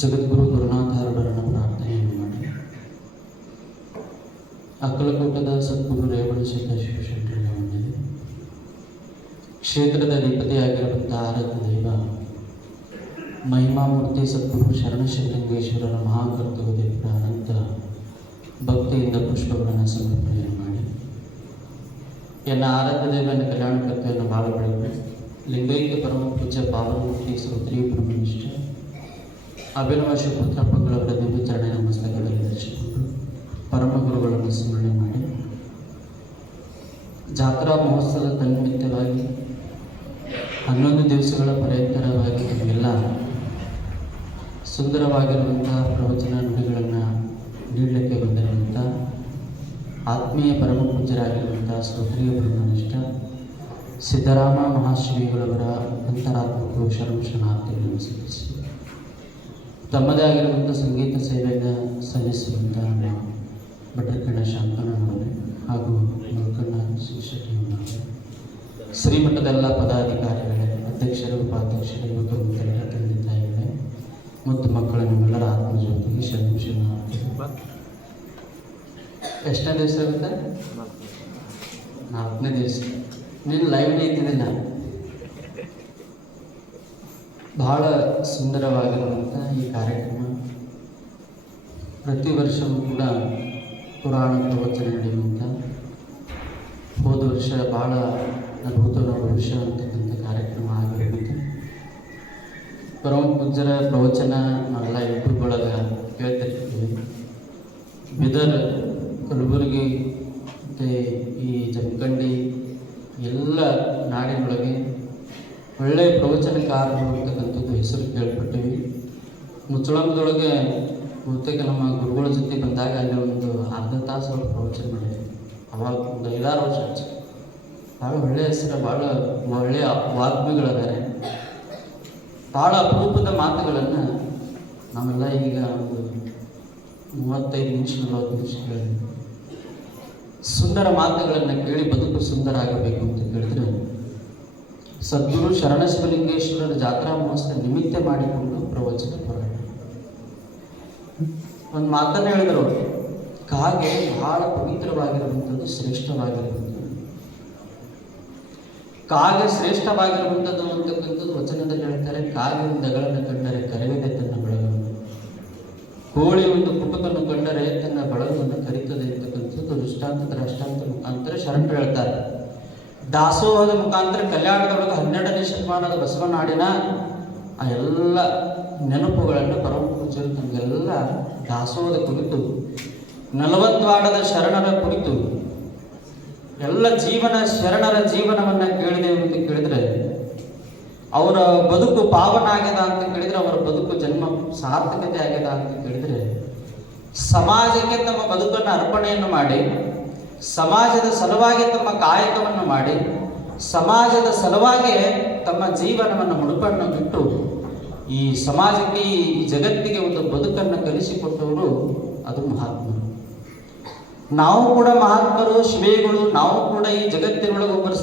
ಜಗದ್ಗುರು ಗುರುನಾಥಾರವರನ್ನು ಪ್ರಾರ್ಥನೆಯನ್ನು ಮಾಡಿ. ಅಕ್ಕಲಕೋಟದ ಸದ್ಗುರು ರೇವಣ ಸಿದ್ಧ ಶಿವಶಂಕರನ ಹೊಂದಿದೆ ಕ್ಷೇತ್ರದ ಅಧಿಪತಿಯಾಗಿರುವಂಥ ಆರಾಧ್ಯ ದೈವ ಮಹಿಮಾಮೂರ್ತಿ ಸದ್ಗುರು ಶರಣಶಿವಲಿಂಗೇಶ್ವರರ ಮಹಾಕರ್ತವ್ಯ ದೇವರ ಅನಂತ ಭಕ್ತಿಯಿಂದ ಪುಷ್ಪಗಳನ್ನು ಸಮರ್ಪಣೆಯನ್ನು ಮಾಡಿ. ಎನ್ನ ಆರಾಧ್ಯ ದೇವನ ಕಲ್ಯಾಣ ಕರ್ತವ್ಯವನ್ನು ಬೆಳಗ್ಗೆ ಲಿಂಗೈಕ್ಯ ಪರಮ ಪೂಜ್ಯ ಪಾವನಮೂರ್ತಿ ಶ್ರೋತ್ರಿ ಬ್ರಹ್ಮನಿಷ್ಠ ಅಭಿನವ ಶಿವಪುತ್ರಪ್ಪಗಳವರ ದಿವ್ಯಚರಣ ನಮಸ್ತಕದಲ್ಲಿ ಧರಿಸಿಕೊಂಡು ಪರಮ ಗುರುಗಳನ್ನು ಸ್ಮರಣೆ ಮಾಡಿ ಜಾತ್ರಾ ಮಹೋತ್ಸವದ ತನ್ನಿಮಿತ್ತವಾಗಿ ಹನ್ನೊಂದು ದಿವಸಗಳ ಪ್ರಯತ್ನವಾಗಿ ನಮಗೆಲ್ಲ ಸುಂದರವಾಗಿರುವಂತಹ ಪ್ರವಚನ ನುಡಿಗಳನ್ನು ನೀಡಲಿಕ್ಕೆ ಬಂದಿರುವಂಥ ಆತ್ಮೀಯ ಪರಮ ಪೂಜ್ಯರಾಗಿರುವಂಥ ಸ್ತೋತ್ರೀಯ ಬ್ರಹ್ಮನಿಷ್ಠ, ಸಿದ್ದರಾಮ ಮಹಾಶ್ರೀಗಳವರ ಅಂತರಾತ್ಮಕ ಶರಣಶನಾರ್ಥಿಗಳನ್ನು ಸಲ್ಲಿಸಿ ತಮ್ಮದೇ ಆಗಿರುವಂಥ ಸಂಗೀತ ಸೇವೆಯನ್ನು ಸಲ್ಲಿಸುವಂಥ ನಮ್ಮ ಭಟ್ರಕಣ್ಣ ಶಾಂತನವರೇ ಹಾಗೂ ಮುಲ್ಕಣ್ಣ ಶಿಕ್ಷಕಿಯವರೇ ಶ್ರೀಮಠದೆಲ್ಲ ಪದಾಧಿಕಾರಿಗಳೇ, ಅಧ್ಯಕ್ಷರು, ಉಪಾಧ್ಯಕ್ಷರು ಯುವಕರು ಮುಖಂಡರ ತಂದೆ ತಾಯಿಗಳೇ ಮತ್ತು ಮಕ್ಕಳ ನಿಮ್ಮೆಲ್ಲರ ಆತ್ಮಜ್ಯೋತಿಗೆ ಶರಣಶನ ಎಷ್ಟನೇ ದಿವಸ ಆಗುತ್ತೆ? ನಾಲ್ಕನೇ ದಿವಸ. ನೀನು ಲೈವ್ನೇ ಇದ್ದಿದ್ದಿಲ್ಲ ಬಹಳ ಸುಂದರವಾಗಿರುವಂಥ ಈ ಕಾರ್ಯಕ್ರಮ. ಪ್ರತಿ ವರ್ಷವೂ ಕೂಡ ಪುರಾಣ ಪ್ರವಚನ ನಡೆಯುವಂಥ ಹೋದ ವರ್ಷ ಭಾಳ ಅದ್ಭುತವಾದ ವರ್ಷ ಅಂತಕ್ಕಂಥ ಕಾರ್ಯಕ್ರಮ ಆಗಿರುತ್ತೆ ಪರಮ ಪೂಜ್ಯರ ಪ್ರವಚನ ನಾವೆಲ್ಲ ಯೂಟ್ಯೂಬ್ ಒಳಗೆ ಕೇಳ್ತಿರ್ತೀವಿ. ಬಿದರ್, ಕಲಬುರಗಿ, ಮತ್ತು ಈ ಜಮಖಂಡಿ ಎಲ್ಲ ನಾಡಿನೊಳಗೆ ಒಳ್ಳೆಯ ಪ್ರವಚನಕಾರರು ಅಂತಕ್ಕಂಥದ್ದು ಹೆಸರು ಕೇಳ್ಪಟ್ಟಿವಿ. ಮುಚ್ಚಳಂಬದೊಳಗೆ ಬಹುತೇಕ ನಮ್ಮ ಗುರುಗಳ ಜೊತೆ ಬಂದಾಗ ಅಲ್ಲಿ ಒಂದು ಅರ್ಧ ತಾಸು ಅವ್ರು ಪ್ರವಚನ ಮಾಡಿದ್ವಿ ಅವಾಗ ಒಂದು ಐದಾರು ವರ್ಷ ಆಚೆ ಭಾಳ ಒಳ್ಳೆಯ ಹೆಸರು, ಭಾಳ ಒಳ್ಳೆಯ ವಾಗ್ಮಿಗಳಿದ್ದಾರೆ ಭಾಳ ಅಪರೂಪದ ಮಾತುಗಳನ್ನು ನಾವೆಲ್ಲ ಈಗ ಒಂದು ಮೂವತ್ತೈದು ನಿಮಿಷ, ನಲವತ್ತು ನಿಮಿಷ ಹೇಳಿದ್ವಿ. ಸುಂದರ ಮಾತುಗಳನ್ನು ಕೇಳಿ ಬದುಕು ಸುಂದರ ಆಗಬೇಕು ಅಂತ ಕೇಳಿದ್ರೆ ಸದ್ಗುರು ಶರಣಶಿವಲಿಂಗೇಶ್ವರರ ಜಾತ್ರಾ ಮಹೋತ್ಸವ ನಿಮಿತ್ತ ಮಾಡಿಕೊಂಡು ಪ್ರವಚನ ಬರೋಣ ಒಂದು ಮಾತನ್ನು ಹೇಳಿದ್ರು ಕಾಗೆ ಬಹಳ ಪವಿತ್ರವಾಗಿರುವಂಥದ್ದು ಶ್ರೇಷ್ಠವಾಗಿರುವಂಥದ್ದು. ಕಾಗೆ ಶ್ರೇಷ್ಠವಾಗಿರುವಂಥದ್ದು ಅಂತಕ್ಕಂಥದ್ದು ವಚನದಲ್ಲಿ ಹೇಳ್ತಾರೆ, ಕಾಗೆ ದಗಳನ್ನು ಕಂಡರೆ ಕರೆಯದೆ ತನ್ನ ಬಳಗವನ್ನು ಕೋಳಿ ಒಂದು ಕುಟುಕನ್ನು ಕಂಡರೆ ತನ್ನ ಬಳಗವನ್ನು ಕರೀತದೆ ಅಂತಕ್ಕಂಥದ್ದು ದೃಷ್ಟಾಂತದ ಅಷ್ಟಾಂತ ಮುಖಾಂತರ ಶರಣರು ಹೇಳ್ತಾರೆ. ದಾಸೋಹದ ಮುಖಾಂತರ ಕಲ್ಯಾಣದೊಳಗೆ ಹನ್ನೆರಡನೇ ಶತಮಾನದ ಬಸವನಾಡಿನ ಆ ಎಲ್ಲ ನೆನಪುಗಳನ್ನು ಪರಮ ಪೂಜರು ನಮಗೆಲ್ಲ ದಾಸೋಹದ ಕುರಿತು ನಲವತ್ವಾಡದ ಶರಣರ ಕುರಿತು, ಎಲ್ಲ ಜೀವನ ಶರಣರ ಜೀವನವನ್ನು ಕೇಳಿದೆವು ಅಂತ ಕೇಳಿದ್ರೆ, ಅವರ ಬದುಕು ಪಾವನ ಆಗ್ಯದ ಅಂತ ಕೇಳಿದರೆ, ಅವರ ಬದುಕು ಜನ್ಮ ಸಾರ್ಥಕತೆ ಆಗ್ಯದ ಅಂತ ಕೇಳಿದರೆ, ಸಮಾಜಕ್ಕೆ ತಮ್ಮ ಬದುಕನ್ನು ಅರ್ಪಣೆಯನ್ನು ಮಾಡಿ ಸಮಾಜದ ಸಲುವಾಗಿ ತಮ್ಮ ಕಾಯಕವನ್ನು ಮಾಡಿ, ಸಮಾಜದ ಸಲುವಾಗಿ ತಮ್ಮ ಜೀವನವನ್ನು ಮುಡುಪನ್ನು ಬಿಟ್ಟು, ಈ ಸಮಾಜಕ್ಕೆ, ಈ ಜಗತ್ತಿಗೆ ಒಂದು ಬದುಕನ್ನು ಕಲಿಸಿಕೊಟ್ಟವರು ಅದು ಮಹಾತ್ಮರು ನಾವು ಕೂಡ ಮಹಾತ್ಮರು ಶ್ರೀಗಳು ನಾವು ಕೂಡ ಈ ಜಗತ್ತಿನೊಳಗೆ ಒಬ್ಬರು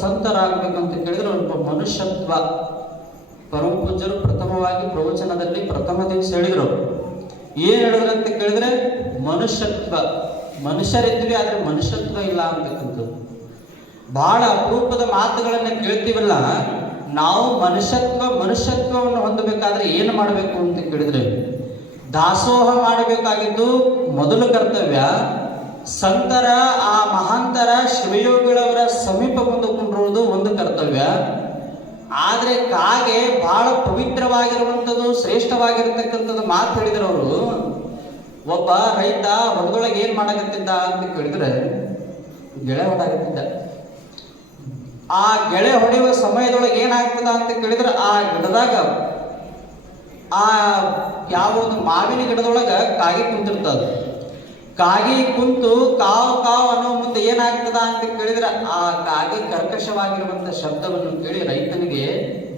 ಅಂತ ಕೇಳಿದ್ರೆ ಒಬ್ಬ ಮನುಷ್ಯತ್ವ. ಪರಮ ಪೂಜ್ಯರು ಪ್ರಥಮವಾಗಿ ಪ್ರವಚನದಲ್ಲಿ ಪ್ರಥಮ ದಿವಸ ಹೇಳಿದ್ರು. ಏನ್ ಹೇಳಿದ್ರು ಅಂತ ಕೇಳಿದ್ರೆ ಮನುಷ್ಯತ್ವ. ಮನುಷ್ಯರಿದ್ವಿ, ಆದ್ರೆ ಮನುಷ್ಯತ್ವ ಇಲ್ಲ ಅಂತಕ್ಕಂಥದ್ದು. ಬಹಳ ಅಪರೂಪದ ಮಾತುಗಳನ್ನ ಕೇಳ್ತೀವಲ್ಲ, ನಾವು ಮನುಷ್ಯತ್ವ, ಮನುಷ್ಯತ್ವವನ್ನು ಹೊಂದಬೇಕಾದ್ರೆ ಏನು ಮಾಡಬೇಕು ಅಂತ ಕೇಳಿದ್ರೆ, ದಾಸೋಹ ಮಾಡಬೇಕಾಗಿದ್ದು ಮೊದಲು ಕರ್ತವ್ಯ, ಸಂತರ ಆ ಮಹಾಂತರ ಶಿವಯೋಗಿಗಳವರ ಸಮೀಪ ಬಂದು ಒಂದು ಕರ್ತವ್ಯ. ಆದರೆ ಕಾಗೆ ಬಹಳ ಪವಿತ್ರವಾಗಿರುವಂಥದ್ದು, ಶ್ರೇಷ್ಠವಾಗಿರತಕ್ಕಂಥದ್ದು ಮಾತು ಹೇಳಿದ್ರು ಅವರು ಒಬ್ಬ ರೈತ ಹೊಲದೊಳಗೆ ಏನ್ ಮಾಡಕತ್ತಿದ್ದ ಅಂತ ಕೇಳಿದ್ರೆ, ಗೆಳೆ ಹೊಡಾಕತ್ತಿದ್ದ ಆ ಗೆಳೆ ಹೊಡೆಯುವ ಸಮಯದೊಳಗೆ ಏನಾಗ್ತದ ಅಂತ ಕೇಳಿದ್ರೆ, ಆ ಗಿಡದಾಗ, ಆ ಯಾವ ಒಂದು ಮಾವಿನ ಗಿಡದೊಳಗ ಕಾಗಿ ಕುಂತಿರ್ತದ ಕಾಗಿ ಕುಂತು ಕಾವ್ ಕಾವ್ ಅನ್ನೋ ಮುಂದೆ ಏನಾಗ್ತದ ಅಂತ ಕೇಳಿದ್ರೆ, ಆ ಕಾಗಿ ಕರ್ಕಶವಾಗಿರುವಂತ ಶಬ್ದವನ್ನು ಕೇಳಿ ರೈತನಿಗೆ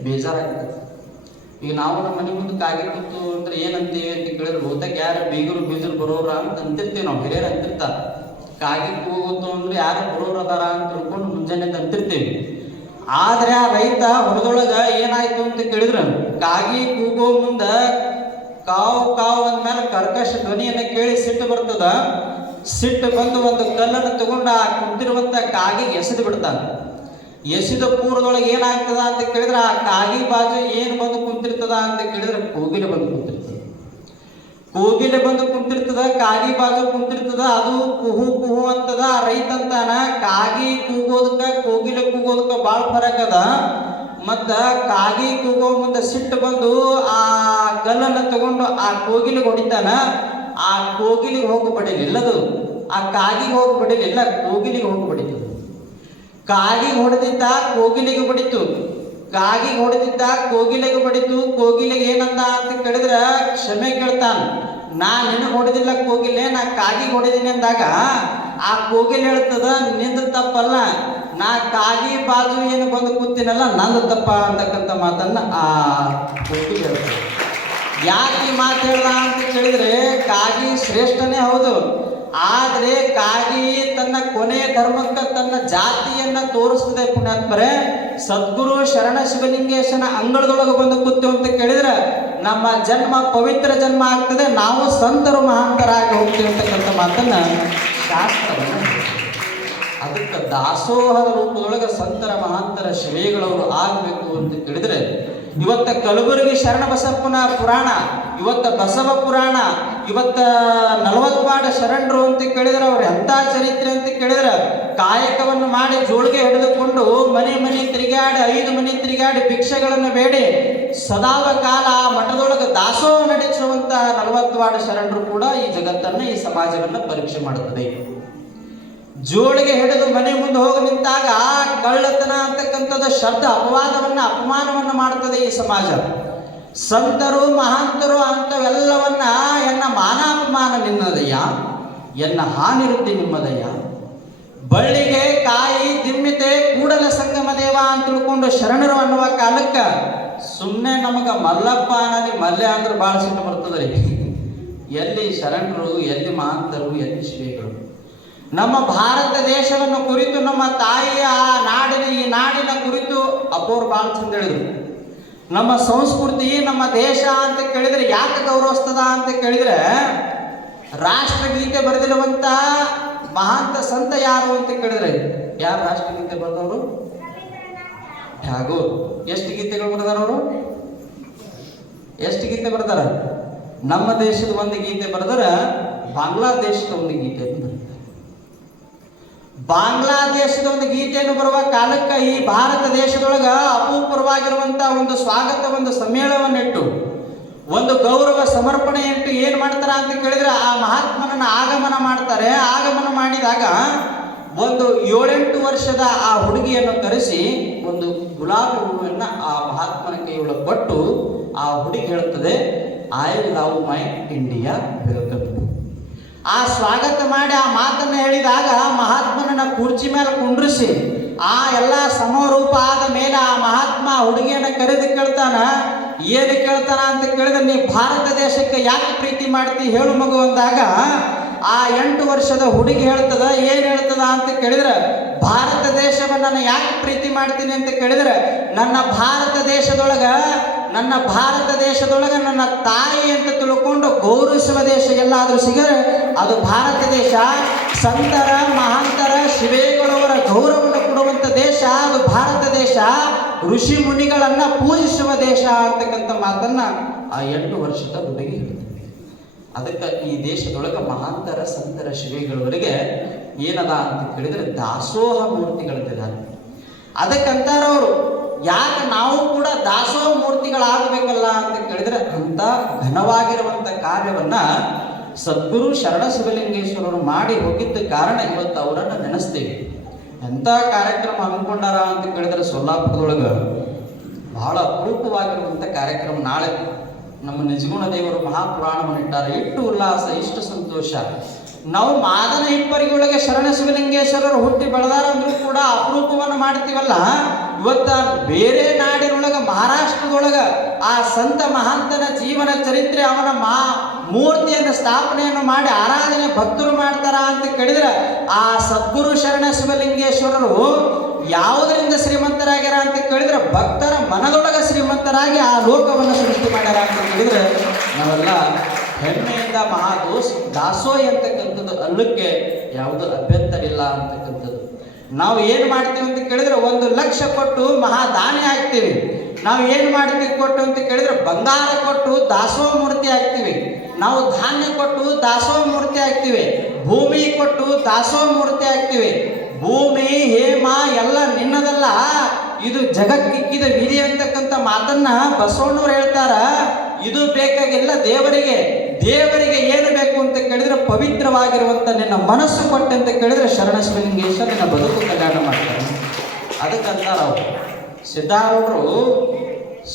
ಬೇಜಾರಾಗ್ತದೆ. ಈಗ ನಾವು ನಮ್ಮ ಮನೆ ಮುಂದೆ ಕಾಗಿ ಕೂತು ಅಂದ್ರೆ ಏನಂತೀವಿ ಅಂತ ಕೇಳಿದ್ರೆ ಹೋದಾಗ ಯಾರು ಬೀಗರು ಬೀಜರು ಬರೋರ ಅಂತ ಅಂತಿರ್ತೀವಿ ನಾವು, ಹಿರಿಯರು ಅಂತಿರ್ತಾರ. ಕಾಗಿ ಕೂಗುತ್ತು ಅಂದ್ರೆ ಯಾರು ಬರೋರು ಅದಾರ ಅಂತ ತಿಳ್ಕೊಂಡು ಮುಂಜಾನೆ ಅಂತಿರ್ತೀವಿ. ಆದ್ರೆ ಆ ರೈತ ಹೊಲದೊಳಗ ಏನಾಯ್ತು ಅಂತ ಕೇಳಿದ್ರ, ಕಾಗಿ ಕೂಗೋ ಮುಂದ ಕಾವು ಕಾವು ಅಂದ್ಮೇಲೆ ಕರ್ಕಶ ಧ್ವನಿಯನ್ನು ಕೇಳಿ ಸಿಟ್ಟು ಬರ್ತದ. ಸಿಟ್ಟು ಬಂದು ಒಂದು ಕಲ್ಲನ್ನು ತಗೊಂಡು ಆ ಕುಂತಿರುವಂತ ಕಾಗಿಗೆ ಎಸೆದು ಬಿಡ್ತಾನೆ. ಎಸೆದ ಪೂರ್ವದೊಳಗೆ ಏನಾಗ್ತದ ಅಂತ ಕೇಳಿದ್ರೆ ಆ ಕಾಗಿ ಬಾಜು ಏನು ಬಂದು ಕುಂತಿರ್ತದ ಅಂತ ಕೇಳಿದ್ರೆ ಕೋಗಿಲೆ ಬಂದು ಕುಂತಿರ್ತದ. ಕೋಗಿಲೆ ಬಂದು ಕುಂತಿರ್ತದ ಕಾಗಿ ಬಾಜು ಕುಂತಿರ್ತದ, ಅದು ಕುಹು ಕುಹು ಅಂತದ ರೈತ ಅಂತಾನ ಕಾಗಿ ಕೂಗೋದಕ್ಕ, ಕೋಗಿಲೆ ಕೂಗೋದಕ್ಕ ಬಾಳ ಫರಕ್ ಅದ. ಮತ್ತ ಕಾಗಿ ಕೂಗೋ ಮುಂದೆ ಸಿಟ್ಟು ಬಂದು ಆ ಕಲ್ಲನ್ನ ತಗೊಂಡು ಆ ಕೋಗಿಲಿಗೆ ಹೊಡಿತಾನ, ಆ ಕೋಗಿಲಿಗೆ ಹೋಗಿ ಬಡಿಲಿಲ್ಲ ಅದು ಆ ಕಾಗಿಗೆ ಹೋಗಿ ಬಡಿಲಿಲ್ಲ, ಕೋಗಿಲಿಗೆ ಹೋಗಿ ಬಡಿತದ ಕಾಗಿಗೆ ಹೊಡೆದಿದ್ದ ಕೋಗಿಲೆಗೆ ಬಡಿತು ಕಾಗಿ ಹೊಡೆದಿದ್ದ ಕೋಗಿಲೆಗೆ ಬಡಿತು ಕೋಗಿಲೆಗೆ ಏನಂದ ಅಂತ ಕೇಳಿದ್ರ ಕ್ಷಮೆ ಕೇಳ್ತಾನ. ನಾ ನಿನ್ನ ಹೊಡೆದಿಲ್ಲ ಕೋಗಿಲೆ, ನಾ ಕಾಗಿ ಹೊಡೆದಿನಿ ಅಂದಾಗ ಆ ಕೋಗಿಲೆ ಹೇಳ್ತದ, ನಿಂದ ತಪ್ಪಲ್ಲ. ನಾ ಕಾಗಿ ಬಾಜು ಏನು ಬಂದು ಕೂತಿನಲ್ಲ, ನಂದು ತಪ್ಪ ಅಂತಕ್ಕಂಥ ಮಾತನ್ನ ಆ ಕೋಗಿಲೆ ಹೇಳ್ತದೆ ಯಾಕೆ ಮಾತು ಹೇಳ್ದ ಅಂತ ಕೇಳಿದ್ರೆ, ಕಾಗಿ ಶ್ರೇಷ್ಠನೇ ಹೌದು. ಆದ್ರೆ ಕಾಗಿ ತನ್ನ ಕೊನೆಯ ಧರ್ಮಕ್ಕ ತನ್ನ ಜಾತಿಯನ್ನ ತೋರಿಸ್ತದೆ ಪುಣ್ಯಾತ್ಮರೇ, ಸದ್ಗುರು ಶರಣ ಶಿವಲಿಂಗೇಶನ ಅಂಗಳದೊಳಗೆ ಬಂದು ಕೂತು ಅಂತ ಕೇಳಿದ್ರೆ, ನಮ್ಮ ಜನ್ಮ ಪವಿತ್ರ ಜನ್ಮ ಆಗ್ತದೆ, ನಾವು ಸಂತರು ಮಹಾಂತರಾಗಿ ಹೋಗ್ತೀವಿ ಅಂತಕ್ಕಂಥ ಮಾತನ್ನ ಶಾಸ್ತ್ರ. ಅದಕ್ಕೆ ದಾಸೋಹದ ರೂಪದೊಳಗೆ ಸಂತರ ಮಹಾಂತರ ಶ್ರೇಗಳವರು ಆಗಬೇಕು ಅಂತ ಕೇಳಿದ್ರೆ ಇವತ್ತ ಕಲಬುರಗಿ ಶರಣ ಬಸಪ್ಪನ ಪುರಾಣ, ಇವತ್ತ ಬಸವ ಪುರಾಣ, ಇವತ್ತ ನಲವತ್ವಾಡ ಶರಣರು ಅಂತ ಕೇಳಿದ್ರೆ ಅವ್ರ ಎಂತ ಚರಿತ್ರೆ ಅಂತ ಕೇಳಿದ್ರೆ ಕಾಯಕವನ್ನು ಮಾಡಿ ಜೋಳಿಗೆ ಹಿಡಿದುಕೊಂಡು ಮನೆ ಮನೆ ತಿರುಗಾಡಿ, ಐದು ಮನೆ ತಿರುಗಾಡಿ ಭಿಕ್ಷೆಗಳನ್ನು ಬೇಡಿ. ಸದಾವ ಕಾಲ ಮಠದೊಳಗೆ ದಾಸೋಹ ನಡೆಸುವಂತ ನಲವತ್ವಾಡ ಶರಣರು ಕೂಡ ಈ ಜಗತ್ತನ್ನ, ಈ ಸಮಾಜವನ್ನ ಪರೀಕ್ಷೆ ಮಾಡುತ್ತದೆ. ಜೋಳಿಗೆ ಹಿಡಿದು ಮನೆ ಮುಂದೆ ಹೋಗಿ ನಿಂತಾಗ ಕಳ್ಳತನ ಅಂತಕ್ಕಂಥದ್ದು ಶಬ್ದ ಅಪವಾದವನ್ನು ಅಪಮಾನವನ್ನು ಮಾಡ್ತದೆ ಈ ಸಮಾಜ. ಸಂತರು, ಮಹಾಂತರು ಅಂಥವೆಲ್ಲವನ್ನ ಎನ್ನ ಮಾನಾಪಮಾನ ನಿನ್ನದಯ್ಯ, ಎನ್ನ ಹಾನಿರುದ್ಧಿ ನಿಮ್ಮದಯ್ಯ. ಬಳ್ಳಿಗೆ ಕಾಯಿ, ದಿಮ್ಮಿತೆ, ಕೂಡಲ ಸಂಗಮ ದೇವ ಅಂತ ತಿಳ್ಕೊಂಡು ಶರಣರು ಅನ್ನುವ ಕಾಲಕ್ಕೆ ಸುಮ್ಮನೆ ನಮಗೆ ಮಲ್ಲಪ್ಪ ಅನ್ನೋದು ಮಲ್ಲೆ ಅಂದ್ರೆ ಭಾಳ ಸಿಟ್ಟು ರೀ ಎಲ್ಲಿ ಶರಣರು, ಎಲ್ಲಿ ಮಹಾಂತರು, ಎಲ್ಲಿ ಶ್ರೀಗಳು. ನಮ್ಮ ಭಾರತ ದೇಶವನ್ನು ಕುರಿತು ನಮ್ಮ ತಾಯಿಯ ಆ ನಾಡಿನ ಈ ನಾಡಿನ ಕುರಿತು ಅಪ್ಪವ್ರು ಭಾಳ ಚಂದ ಹೇಳಿದ್ರು. ನಮ್ಮ ಸಂಸ್ಕೃತಿ, ನಮ್ಮ ದೇಶ ಅಂತ ಕೇಳಿದ್ರೆ ಯಾಕೆ ಗೌರವಿಸ್ತದ ಅಂತ ಕೇಳಿದ್ರೆ ರಾಷ್ಟ್ರಗೀತೆ ಬರೆದಿರುವಂತ ಮಹಾಂತ ಸಂತ ಯಾರು ಅಂತ ಕೇಳಿದ್ರೆ ಯಾರು ರಾಷ್ಟ್ರಗೀತೆ ಬರೆದವರು? ಟ್ಯಾಗೋರ್ ಎಷ್ಟು ಗೀತೆಗಳು ಬರೆದಾರ ಅವರು? ಎಷ್ಟು ಗೀತೆ ಬರ್ತಾರ ನಮ್ಮ ದೇಶದ ಒಂದು ಗೀತೆ ಬರೆದರ ಬಾಂಗ್ಲಾದೇಶದ ಒಂದು ಗೀತೆ ಬಾಂಗ್ಲಾದೇಶದ ಒಂದು ಗೀತೆಯನ್ನು ಬರುವ ಕಾಲಕ್ಕೆ ಈ ಭಾರತ ದೇಶದೊಳಗ ಅಪೂರ್ವವಾಗಿರುವಂತ ಒಂದು ಸ್ವಾಗತ, ಒಂದು ಸಮ್ಮೇಳನವನ್ನಿಟ್ಟು, ಒಂದು ಗೌರವ ಸಮರ್ಪಣೆ ಇಟ್ಟು ಏನ್ ಮಾಡ್ತಾರ ಅಂತ ಕೇಳಿದ್ರೆ ಆ ಮಹಾತ್ಮನನ್ನ ಆಗಮನ ಮಾಡ್ತಾರೆ. ಆಗಮನ ಮಾಡಿದಾಗ ಒಂದು ಏಳೆಂಟು ವರ್ಷದ ಆ ಹುಡುಗಿಯನ್ನು ಕರೆಸಿ ಒಂದು ಗುಲಾಬಿ ಹೂವನ್ನ ಆ ಮಹಾತ್ಮನ ಕೈಯೊಳಗೆ ಕೊಟ್ಟು ಆ ಹುಡುಗಿ ಹೇಳ್ತದೆ I love my India welcome ಆ ಸ್ವಾಗತ ಮಾಡಿ ಆ ಮಾತನ್ನು ಹೇಳಿದಾಗ ಮಹಾತ್ಮನನ್ನ ಕುರ್ಚಿ ಮೇಲೆ ಕುಂಡ್ರಿಸಿ ಆ ಎಲ್ಲ ಸಮರೂಪ ಆದ ಮೇಲೆ ಆ ಮಹಾತ್ಮ ಹುಡುಗಿಯನ್ನ ಕರೆದು ಕೇಳ್ತಾನ, ಏನು ಕೇಳ್ತಾನ ಅಂತ ಕೇಳಿದ್ರೆ ನೀ ಭಾರತ ದೇಶಕ್ಕೆ ಯಾಕೆ ಪ್ರೀತಿ ಮಾಡ್ತಿ? ಹೇಳು ಮಗು ಅಂದಾಗ, ಆ ಎಂಟು ವರ್ಷದ ಹುಡುಗಿ ಹೇಳ್ತದ, ಏನು ಹೇಳ್ತದ ಅಂತ ಕೇಳಿದ್ರೆ, ಭಾರತ ದೇಶವನ್ನ ನಾನು ಯಾಕೆ ಪ್ರೀತಿ ಮಾಡ್ತೀನಿ? ಅಂತ ಕೇಳಿದ್ರೆ, ನನ್ನ ಭಾರತ ದೇಶದೊಳಗ ನನ್ನ ಭಾರತ ದೇಶದೊಳಗೆ ನನ್ನ ತಾಯಿ ಅಂತ ತಿಳ್ಕೊಂಡು ಗೌರವಿಸುವ ದೇಶ ಎಲ್ಲಾದರೂ ಸಿಗರೆ ಅದು ಭಾರತ ದೇಶ. ಸಂತರ, ಮಹಾಂತರ ಶಿವೇಗಳವರ ಗೌರವವನ್ನು ಕೊಡುವಂತ ದೇಶ, ಅದು ಭಾರತ ದೇಶ. ಋಷಿ ಮುನಿಗಳನ್ನ ಪೂಜಿಸುವ ದೇಶ ಅಂತಕ್ಕಂಥ ಮಾತನ್ನ ಆ ಎಂಟು ವರ್ಷದ ಹುಡುಗಿ ಹೇಳ್ತಾರೆ ಅದಕ್ಕೆ ಈ ದೇಶದೊಳಗೆ ಮಹಾಂತರ, ಸಂತರ ಶಿವೇಗಳವರಿಗೆ ಏನದ ಅಂತ ಕೇಳಿದ್ರೆ ದಾಸೋಹ ಮೂರ್ತಿಗಳಿದ್ದಾರೆ ಅದಕ್ಕಂತಾರ ಅವರು ಯಾಕೆ ನಾವು ಕೂಡ ದಾಸೋ ಮೂರ್ತಿಗಳಾಗಬೇಕಲ್ಲ ಅಂತ ಕೇಳಿದ್ರೆ ಅಂತ ಘನವಾಗಿರುವಂತ ಕಾರ್ಯವನ್ನ ಸದ್ಗುರು ಶರಣ ಶಿವಲಿಂಗೇಶ್ವರರು ಮಾಡಿ ಹೋಗಿದ್ದ ಕಾರಣ ಇವತ್ತು ಅವರನ್ನು ನೆನೆಸ್ತೀವಿ. ಎಂಥ ಕಾರ್ಯಕ್ರಮ ಹಮ್ಮಿಕೊಂಡಾರ ಅಂತ ಕೇಳಿದ್ರೆ ಸೊಲ್ಲಾಪುರದೊಳಗ ಬಹಳ ಅಪರೂಪವಾಗಿರುವಂಥ ಕಾರ್ಯಕ್ರಮ ನಾಳೆ ನಮ್ಮ ನಿಜಗುಣ ದೇವರು ಮಹಾಪುರಾಣವನ್ನು ಇಟ್ಟಾರೆ, ಇಟ್ಟು ಉಲ್ಲಾಸ, ಇಷ್ಟು ಸಂತೋಷ. ನಾವು ಮಾದನ ಇಬ್ಬರಿಗೊಳಗೆ ಶರಣ ಶಿವಲಿಂಗೇಶ್ವರರು ಹುಟ್ಟಿ ಬೆಳೆದಾರ ಕೂಡ ಅಪರೂಪವನ್ನು ಮಾಡ್ತೀವಲ್ಲ? ಇವತ್ತ ಬೇರೆ ನಾಡಿನೊಳಗ, ಮಹಾರಾಷ್ಟ್ರದೊಳಗ ಆ ಸಂತ ಮಹಾಂತನ ಜೀವನ ಚರಿತ್ರೆ, ಅವನ ಮಾ ಮೂರ್ತಿಯನ್ನು ಸ್ಥಾಪನೆಯನ್ನು ಮಾಡಿ ಆರಾಧನೆ ಭಕ್ತರು ಮಾಡ್ತಾರ ಅಂತ ಕೇಳಿದ್ರೆ ಆ ಸದ್ಗುರು ಶರಣ ಶಿವಲಿಂಗೇಶ್ವರರು ಯಾವುದರಿಂದ ಶ್ರೀಮಂತರಾಗ್ಯಾರ ಅಂತ ಕೇಳಿದ್ರೆ, ಭಕ್ತರ ಮನದೊಳಗ ಶ್ರೀಮಂತರಾಗಿ ಆ ಲೋಕವನ್ನು ಸೃಷ್ಟಿ ಮಾಡ್ಯಾರ ಅಂತ ಕೇಳಿದ್ರೆ. ನಾವೆಲ್ಲ ಹೆಮ್ಮೆಯಿಂದ ಮಹಾದೋಸ್ ದಾಸೋಹಿ ಅಂತಕ್ಕಂಥದ್ದು ಅಲ್ಲಕ್ಕೆ ಯಾವುದು ಅಭ್ಯಂತರ ಇಲ್ಲ ಅಂತಕ್ಕಂಥದ್ದು. ನಾವು ಏನು ಮಾಡ್ತೀವಿ ಅಂತ ಕೇಳಿದ್ರೆ ಒಂದು ಲಕ್ಷ ಕೊಟ್ಟು ಮಹಾದಾನಿ ಆಗ್ತೀವಿ ನಾವು ಏನು ಮಾಡ್ತೀವಿ ಕೊಟ್ಟು ಅಂತ ಕೇಳಿದ್ರೆ ಬಂಗಾರ ಕೊಟ್ಟು ದಾಸೋಹ ಮೂರ್ತಿ ಆಗ್ತೀವಿ ನಾವು ಧಾನ್ಯ ಕೊಟ್ಟು ದಾಸೋಹ ಮೂರ್ತಿ ಆಗ್ತೀವಿ ಭೂಮಿ ಕೊಟ್ಟು ದಾಸೋಹ ಮೂರ್ತಿ ಆಗ್ತೀವಿ ಭೂಮಿ, ಹೇಮ ಎಲ್ಲ ನಿನ್ನದಲ್ಲ. ಇದು ಜಗಕ್ಕಿಕ್ಕಿದ ವಿಧಿ ಅಂತಕ್ಕಂಥ ಮಾತನ್ನ ಬಸವಣ್ಣವ್ರು ಹೇಳ್ತಾರ. ಇದು ಬೇಕಾಗಿಲ್ಲ ದೇವರಿಗೆ. ದೇವರಿಗೆ ಏನು ಬೇಕು ಅಂತ ಕೇಳಿದ್ರೆ ಪವಿತ್ರವಾಗಿರುವಂತ ನಿನ್ನ ಮನಸ್ಸು ಕೊಟ್ಟೆ ಅಂತ ಕೇಳಿದ್ರೆ ಶರಣ ಶಿವಲಿಂಗೇಶ ನಿನ್ನ ಬದುಕು ಕಲ್ಯಾಣ ಮಾಡ್ತಾರೆ. ಅದಕ್ಕಂತ ನಾವು ಸಿದ್ಧಾರೂಢರು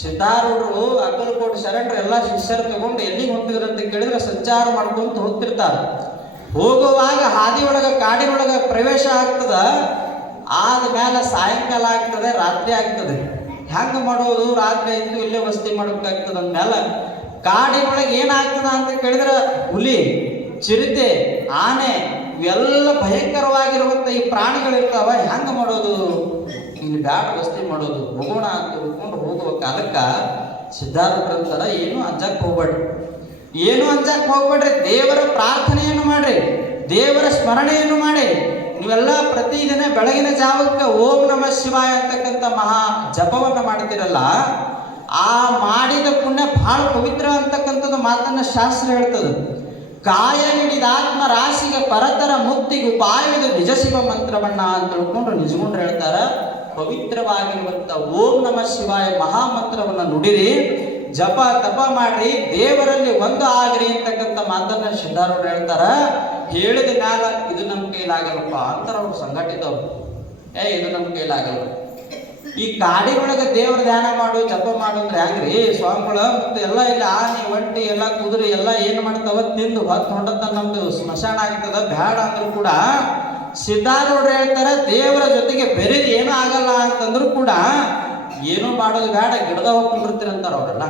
ಸಿದ್ಧಾರೂಢರು ಅಕ್ಕಲಕೋಟೆ ಶರಣರು ಎಲ್ಲ ಶಿಷ್ಯರು ತಗೊಂಡು ಎಲ್ಲಿಗೆ ಹೊಂಟಿದ್ರು ಅಂತ ಕೇಳಿದ್ರೆ ಸಂಚಾರ ಮಾಡ್ಕೊಂತ ಹೋಗ್ತಿರ್ತಾರೆ ಹೋಗುವಾಗ ಹಾದಿಯೊಳಗ, ಕಾಡಿನೊಳಗ ಪ್ರವೇಶ ಆಗ್ತದ. ಆದ್ಮೇಲೆ ಸಾಯಂಕಾಲ ಆಗ್ತದೆ, ರಾತ್ರಿ ಆಗ್ತದೆ. ಹೆಂಗೆ ಮಾಡೋದು? ರಾತ್ರಿ ಆಯ್ತು, ಇಲ್ಲೇ ವಸತಿ ಮಾಡೋಕ್ಕಾಗ್ತದೆ ಅಂದ್ಮೇಲೆ ಕಾಡಿನೊಳಗೆ ಏನಾಗ್ತದ ಅಂತ ಕೇಳಿದ್ರೆ ಹುಲಿ, ಚಿರತೆ, ಆನೆ ಇವೆಲ್ಲ ಭಯಂಕರವಾಗಿರುವಂತ ಈ ಪ್ರಾಣಿಗಳಿರ್ತಾವ, ಹೆಂಗ ಮಾಡೋದು? ಇಲ್ಲಿ ಬ್ಯಾಡ ವಸ್ತಿ ಮಾಡೋದು. ಹೋಗೋಣ ಅಂತ ತಿಳ್ಕೊಂಡು ಹೋಗುವ ಕಾಲಕ್ಕ ಸಿದ್ಧಾರ್ಥರಂತರ ಏನು ಅಂಜಕ್ ಹೋಗ್ಬೇಡ್ರಿ. ಏನು ಅಂಜಕ್ ಹೋಗ್ಬೇಡ್ರಿ. ದೇವರ ಪ್ರಾರ್ಥನೆಯನ್ನು ಮಾಡ್ರಿ. ದೇವರ ಸ್ಮರಣೆಯನ್ನು ಮಾಡಿ ನೀವೆಲ್ಲ ಪ್ರತಿದಿನ ಬೆಳಗಿನ ಜಾವಕ್ಕೆ ಓಂ ನಮ ಶಿವಾಯ ಅಂತಕ್ಕಂಥ ಮಹಾ ಜಪವನ್ನು ಮಾಡ್ತಿರಲ್ಲ ಆ ಮಾಡಿದ ಪುಣ್ಯ ಬಹಳ ಪವಿತ್ರ ಅಂತಕ್ಕಂಥದ್ದು ಮಾತನ್ನ ಶಾಸ್ತ್ರ ಹೇಳ್ತದೆ. ಕಾಯ ಹಿಡಿದ ಆತ್ಮ ರಾಶಿಗೆ ಪರತರ ಮುಕ್ತಿಗೆ ಉಪಾಯವಿದು ನಿಜ ಶಿವ ಮಂತ್ರವನ್ನ ಅಂತ ತಿಳ್ಕೊಂಡು ನಿಜಗೊಂಡ್ರು ಹೇಳ್ತಾರ, ಪವಿತ್ರವಾಗಿರುವಂತ ಓಂ ನಮ ಶಿವಾಯ ಮಹಾಮಂತ್ರವನ್ನು ನುಡಿರಿ, ಜಪ ತಪ ಮಾಡ್ರಿ, ದೇವರಲ್ಲಿ ಒಂದು ಆಗ್ರಿ ಅಂತಕ್ಕಂಥ ಮಾತನ್ನ ಸಿದ್ಧಾರೂಢರು ಹೇಳ್ತಾರ. ಹೇಳಿದ ಮ್ಯಾಲ ಇದು ನಮ್ಮ ಕೈಲಾಗಲ್ಲಪ್ಪ ಅಂತಾರ ಅವ್ರು ಸಂಘಟಿತವ್ರು. ಏ, ಇದು ನಮ್ಮ ಕೈಲಾಗಲ್ಲ. ಈ ಕಾಡಿನೊಳಗೆ ದೇವರ ಧ್ಯಾನ ಮಾಡು, ಜಪ ಮಾಡು ಅಂದ್ರೆ ಹೆಂಗ್ರಿ? ಸ್ವಾಮಿಗಳ ಮತ್ತೆ ಎಲ್ಲ ಇಲ್ಲಿ ಆನೆ, ಒಂಟಿ, ಎಲ್ಲ ಕುದುರೆ, ಎಲ್ಲ ಏನ್ ಮಾಡ್ತಾವ? ತಿಂದು ಹೊತ್ತು ಹೊಂಡತ್ತ ನಮ್ದು ಸ್ಮಶಾನ ಆಗ್ತದ, ಬ್ಯಾಡ ಅಂದ್ರೂ ಕೂಡ ಸಿದ್ಧಾರೂಢರು ಹೇಳ್ತಾರೆ, ದೇವರ ಜೊತೆಗೆ ಬೇರೆ ಏನೂ ಆಗಲ್ಲ ಅಂತಂದ್ರು ಕೂಡ ಏನೂ ಮಾಡೋದು ಬೇಡ ಗಿಡದ ಹೋಗ್ಕೊಂಡಿರ್ತೀರಂತಾರ ಅವರೆಲ್ಲ.